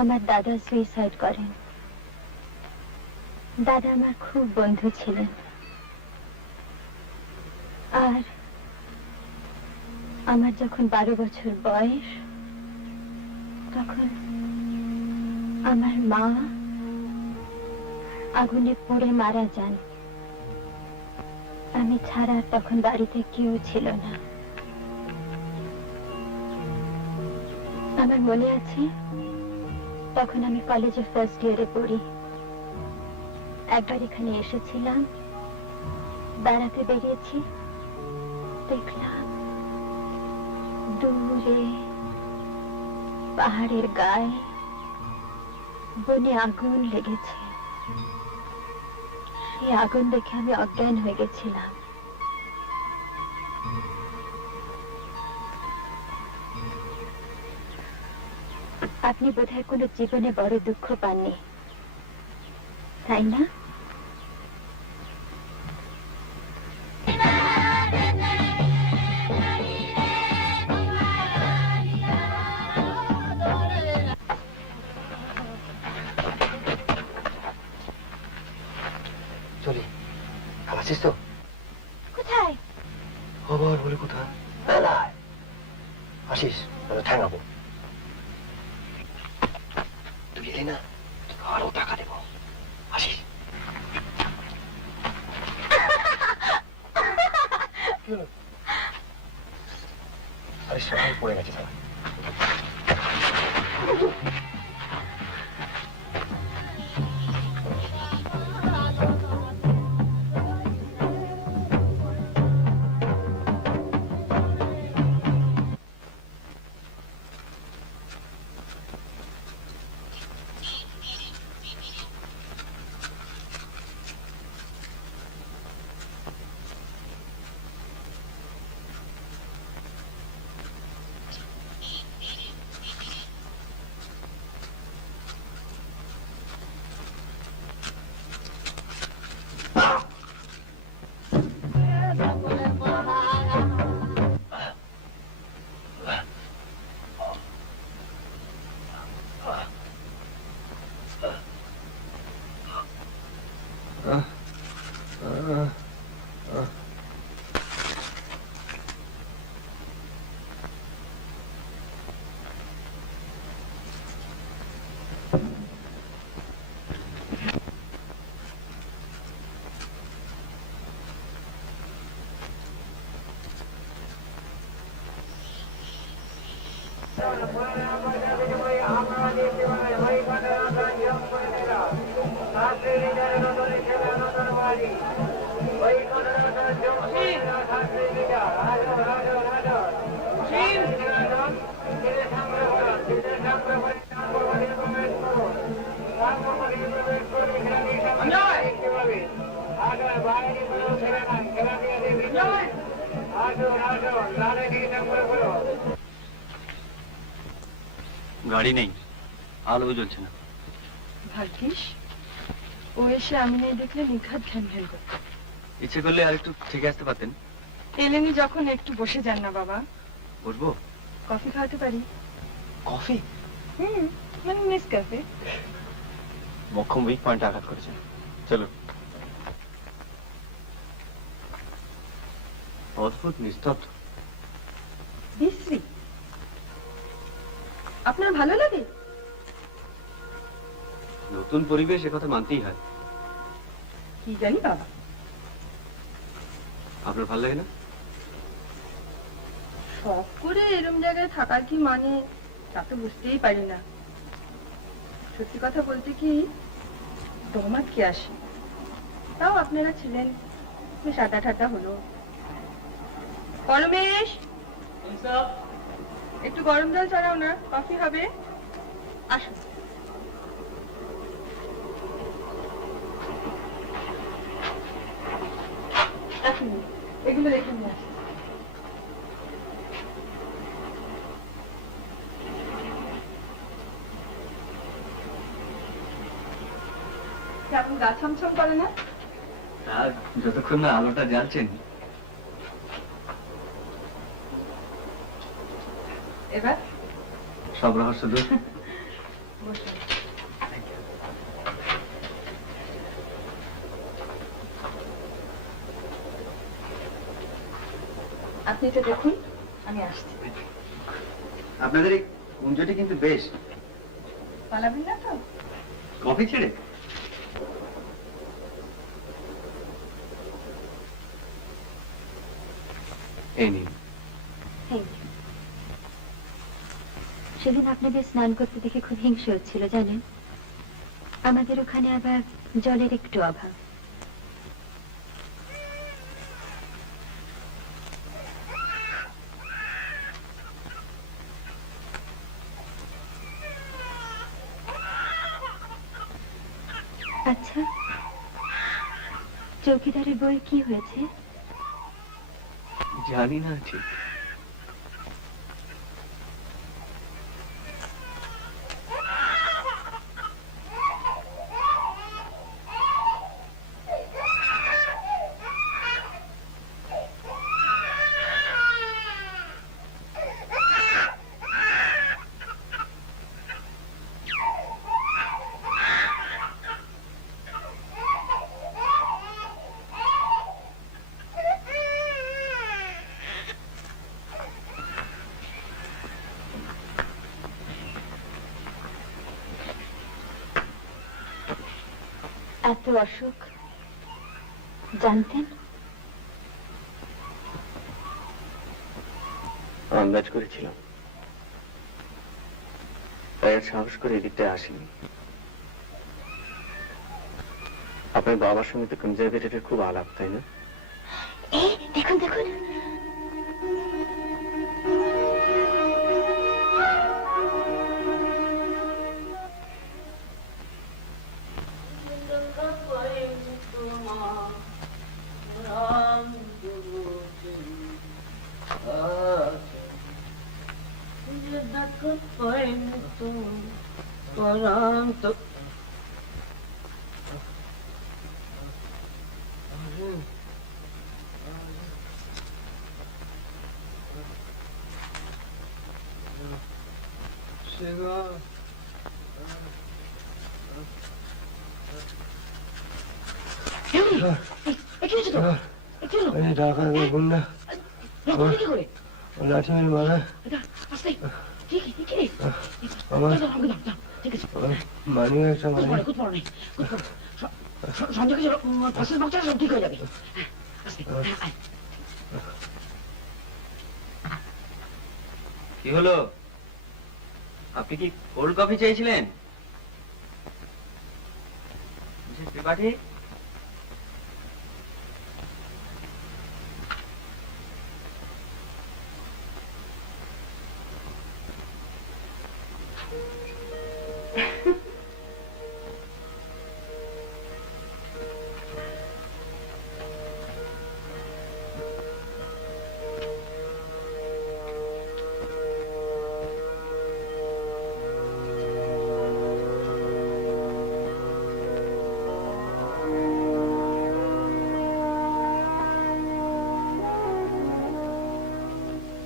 আমার দাদা সুইসাইড করেন। দাদা আমার খুব বন্ধু ছিলেন, আর আমার যখন 12 বছর বয়স, তখন আমার মা আগুনে পুড়ে মারা যান। আমি ছাড়া তখন বাড়িতে কেউ ছিল না। আমার মনে আছে, তখন আমি কলেজে ফার্স্ট ইয়ারে পড়ি। একবার এখানে এসেছিলাম, বেড়াতে বেরিয়েছি, দেখলাম দূরে পাহাড়ের গায়ে বনে আগুন লেগেছে। সেই আগুন দেখে আমি অজ্ঞান হয়ে গেছিলাম। আপনি বোধহয় কোনো জীবনে বড় দুঃখ পাননি, তাই না? চলি, আসিস তো? কোথায়? আবার বলে কোথায়? মেলায় আসিস, ঠ্যাঙাবো। তুই এলি না, আরো টাকা দেবো, আসিস। আরে সবাই পড়ে গেছে সারা। গাড়ি নেই, আলো জ্বলছে না। ভাগ্যিস ও এসে আমি নেই দেখলে নিঘাত ঘ্যান ঘ্যান করত। ইচ্ছে করলে আর একটু থেকে আসতে পারতেন। এলেনি যখন একটু বসে যান না বাবা। বসবো? কফি খাওয়াতে পারি। কফি? মানে নেসক্যাফে। মক্ষম উইক পয়েন্টে আঘাত করেছে। চলো। অদ্ভুত নিস্তব্ধ। বিশ্রী। আপনার ভালো লাগে? নতুন পরিবেশ, এ কথা মানতেই হয়। কি জানি বাবা। আপনার ভালো লাগে না? শখ করে এরম জায়গায় থাকার কি মানে তা তো বুঝতেই পারি না। সত্যি কথা বলতে কি তোমার কি আসে, তাও আপনারা ছিলেন, বেশ আড্ডা ঠাড্ডা হলো। পরমেশ, একটু গরম জল ছাড়াও না, কফি হবে। আসো। এগুলো রেখে নিয়ে আসো। কেমন গা ছমছম করে না? আর যতক্ষণ না আলোটা জ্বালছেন। এবার সব রহস্য দূর। বসুন। আপনি তো দেখুন, আমি আসছি। আপনাদের এই কুঞ্জটি কিন্তু বেশ। পালাবেন না তো? কফি ছেড়ে? এই নিন। সেদিন আপনাদের স্নান করতে দেখে খুব হিংসে হচ্ছিল জানেন। আমাদের ওখানে আবার জলের একটু অভাব। আচ্ছা, চৌকিদারের বই কি হয়েছে? জানি না ঠিক। এত অসুখ জানতেন? আন্দাজ করেছিলাম, তাই আর সাহস করে এদিকটায় আসিনি। আপনার বাবার সঙ্গে তো কনজারভেটরের খুব আলাপ, তাই না? দেখুন দেখুন, লাঠি মেরে মারা আমার মানি একটা মানি কি হলো? আপনি কি কোল্ড কফি চেয়েছিলেন? ত্রিপাঠী,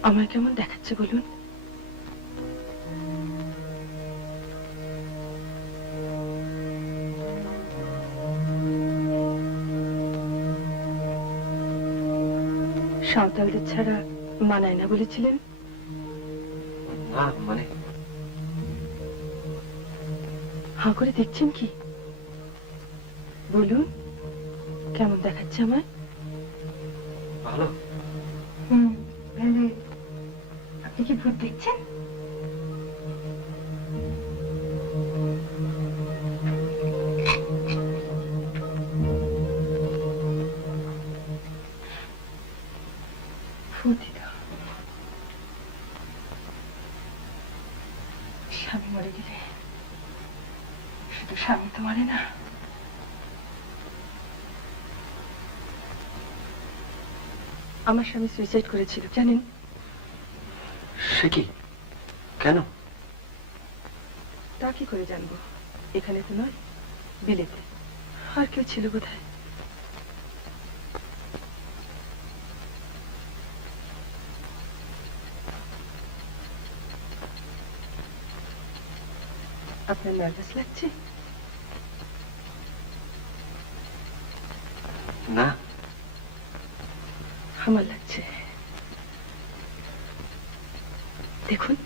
আমার কেমন দেখাচ্ছে বলুন? সাঁওতালদের ছাড়া মানায় না বলেছিলেন। না মানে হাঁ করে দেখছেন কি? বলুন কেমন দেখাচ্ছে আমায়? ভালো। আপনি কি ভূত দেখছেন? স্বামী মরে গেলে শুধু স্বামী তো মরে না, আমার স্বামী সুইসাইড করেছিল জানেন? সে কি? কেন? তা কি করে জানবো? এখানে তো নয়, বিলেতে। আর কেউ ছিল বোধহয়। আপনার নার্ভাস লাগছে? না, আমার লাগছে। দেখুন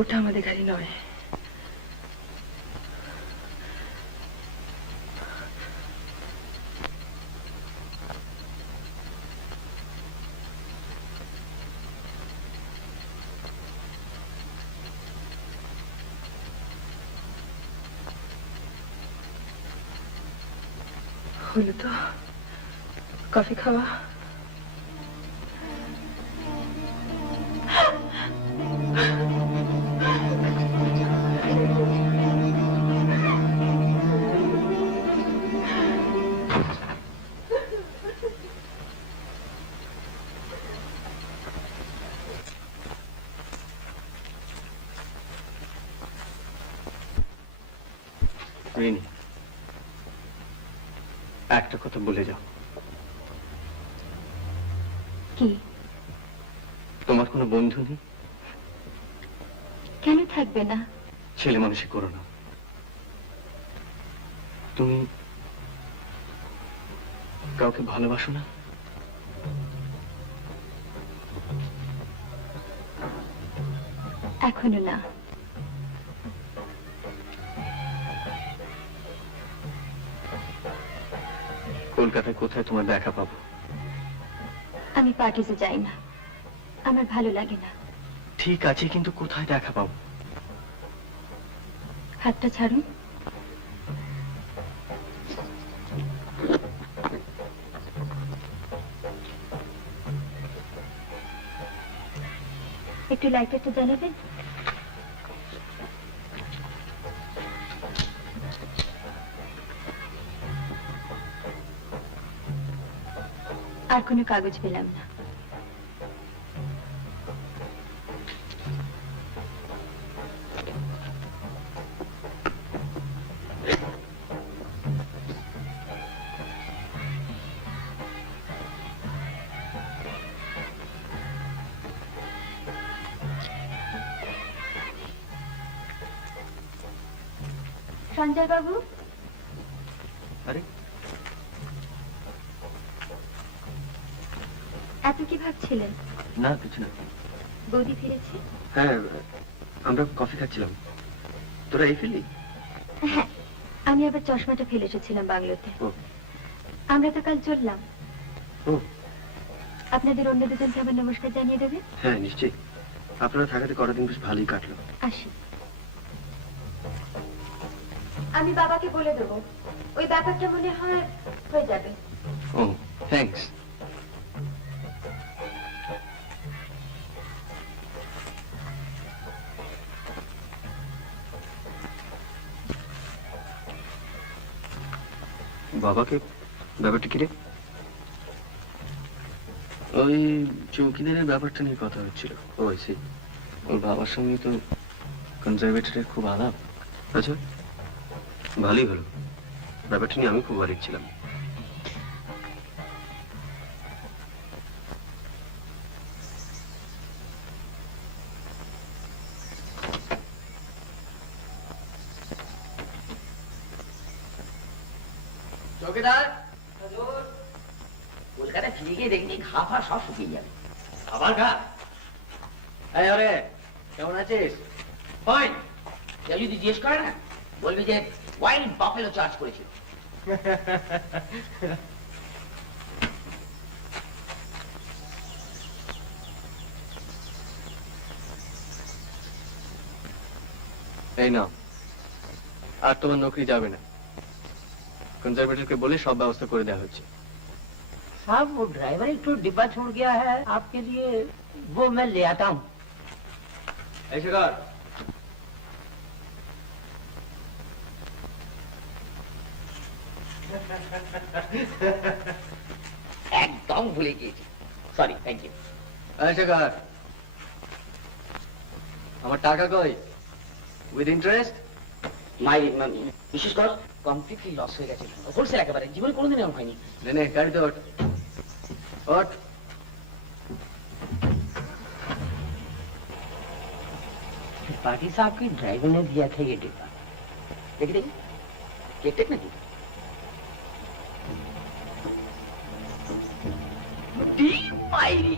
ওটা আমাদের গাড়ি নয়। হলো তো কফি খাওয়া। রিনি, একটা কথা বলে যাও। কি? তোমার কোনো বন্ধু নেই? কেন থাকবে না? ছেলে মানুষই করো না। তুমি কাউকে ভালোবাসো না? এখনো না। কলকাতায় কোথায় তোমার দেখা পাবো? আমি পার্টিতে যাই না, আমার ভালো লাগে না। ঠিক আছে, কিন্তু কোথায় দেখা পাবো? হাতটা ছাড়ুন। একটু লাইটারটা জানাবেন? আর কোনো কাগজ পেলাম না। সঞ্জয় বাবু, আরে এত কি ভাবছিলেন? না, কিছু না। বৌদি ফিরেছে? হ্যাঁ, আমরা কফি খাচ্ছিলাম। তোরা এই ফেললি? হ্যাঁ, আমি আবার চশমাটা ফেলে এসেছিলাম বাংলোতে। ও। আমরা তো কাল চললাম। ও। আপনাদের অন্য দুজনকে আমার নমস্কার জানিয়ে দেবে? হ্যাঁ, নিশ্চয়ই। আপনারা থাকাতে কটা দিন বেশ ভালোই কাটলো। আসি। আমি বাবাকে বলে দেবো, ওই ব্যাপারটা মনে হয় হয়ে যাবে। ও, থ্যাঙ্কস। বাবাকে ব্যাপারটা কি রে? ওই চৌকিদারের ব্যাপারটা নিয়ে কথা হচ্ছিল। ও সেই ওর বাবার সঙ্গে তো কনজারভেটরের খুব আলাপ। আচ্ছা, ভালোই হলো। ব্যাপারটা নিয়ে আমি খুব ওয়ারিড ছিলাম। চৌকিদার, কলকাতা ফিরে গিয়ে দেখবি ঘা ফা সব শুকিয়ে যাবে। আবার গা? এই আরে, কেমন আছিস? ফাইন। কেউ যদি জিজ্ঞেস করে না, বলবি যে ওয়াইল্ড বাফেলো চার্জ করেছিল। এই নাও, আর তোমার নৌকরি যাবে না। কনজারভেটরকে বলে সব ব্যবস্থা করে দেওয়া হচ্ছে। साहब वो ड्राइवर एक तो डिब्बा छोड़ गया है आपके लिए, वो मैं ले आता हूँ। এই শেখর, একদম ভুলে গিয়েছি, সরি, থ্যাংক ইউ। এই শেখর, আমার টাকা কই? With interest? মাই বিশেষ কর কমপ্লিটলি লস হয়ে গেছে, হোলসেল একেবারে, জীবনে কোনোদিন এরকম হয়নি। নে নে, গাড়িতে ওঠ। ওঠ। त्रिपाठी साहब के ड्राइवर ने दिया था ये डिब्बा। দেখি দেখি, কেক টেক নাকি? মাইরি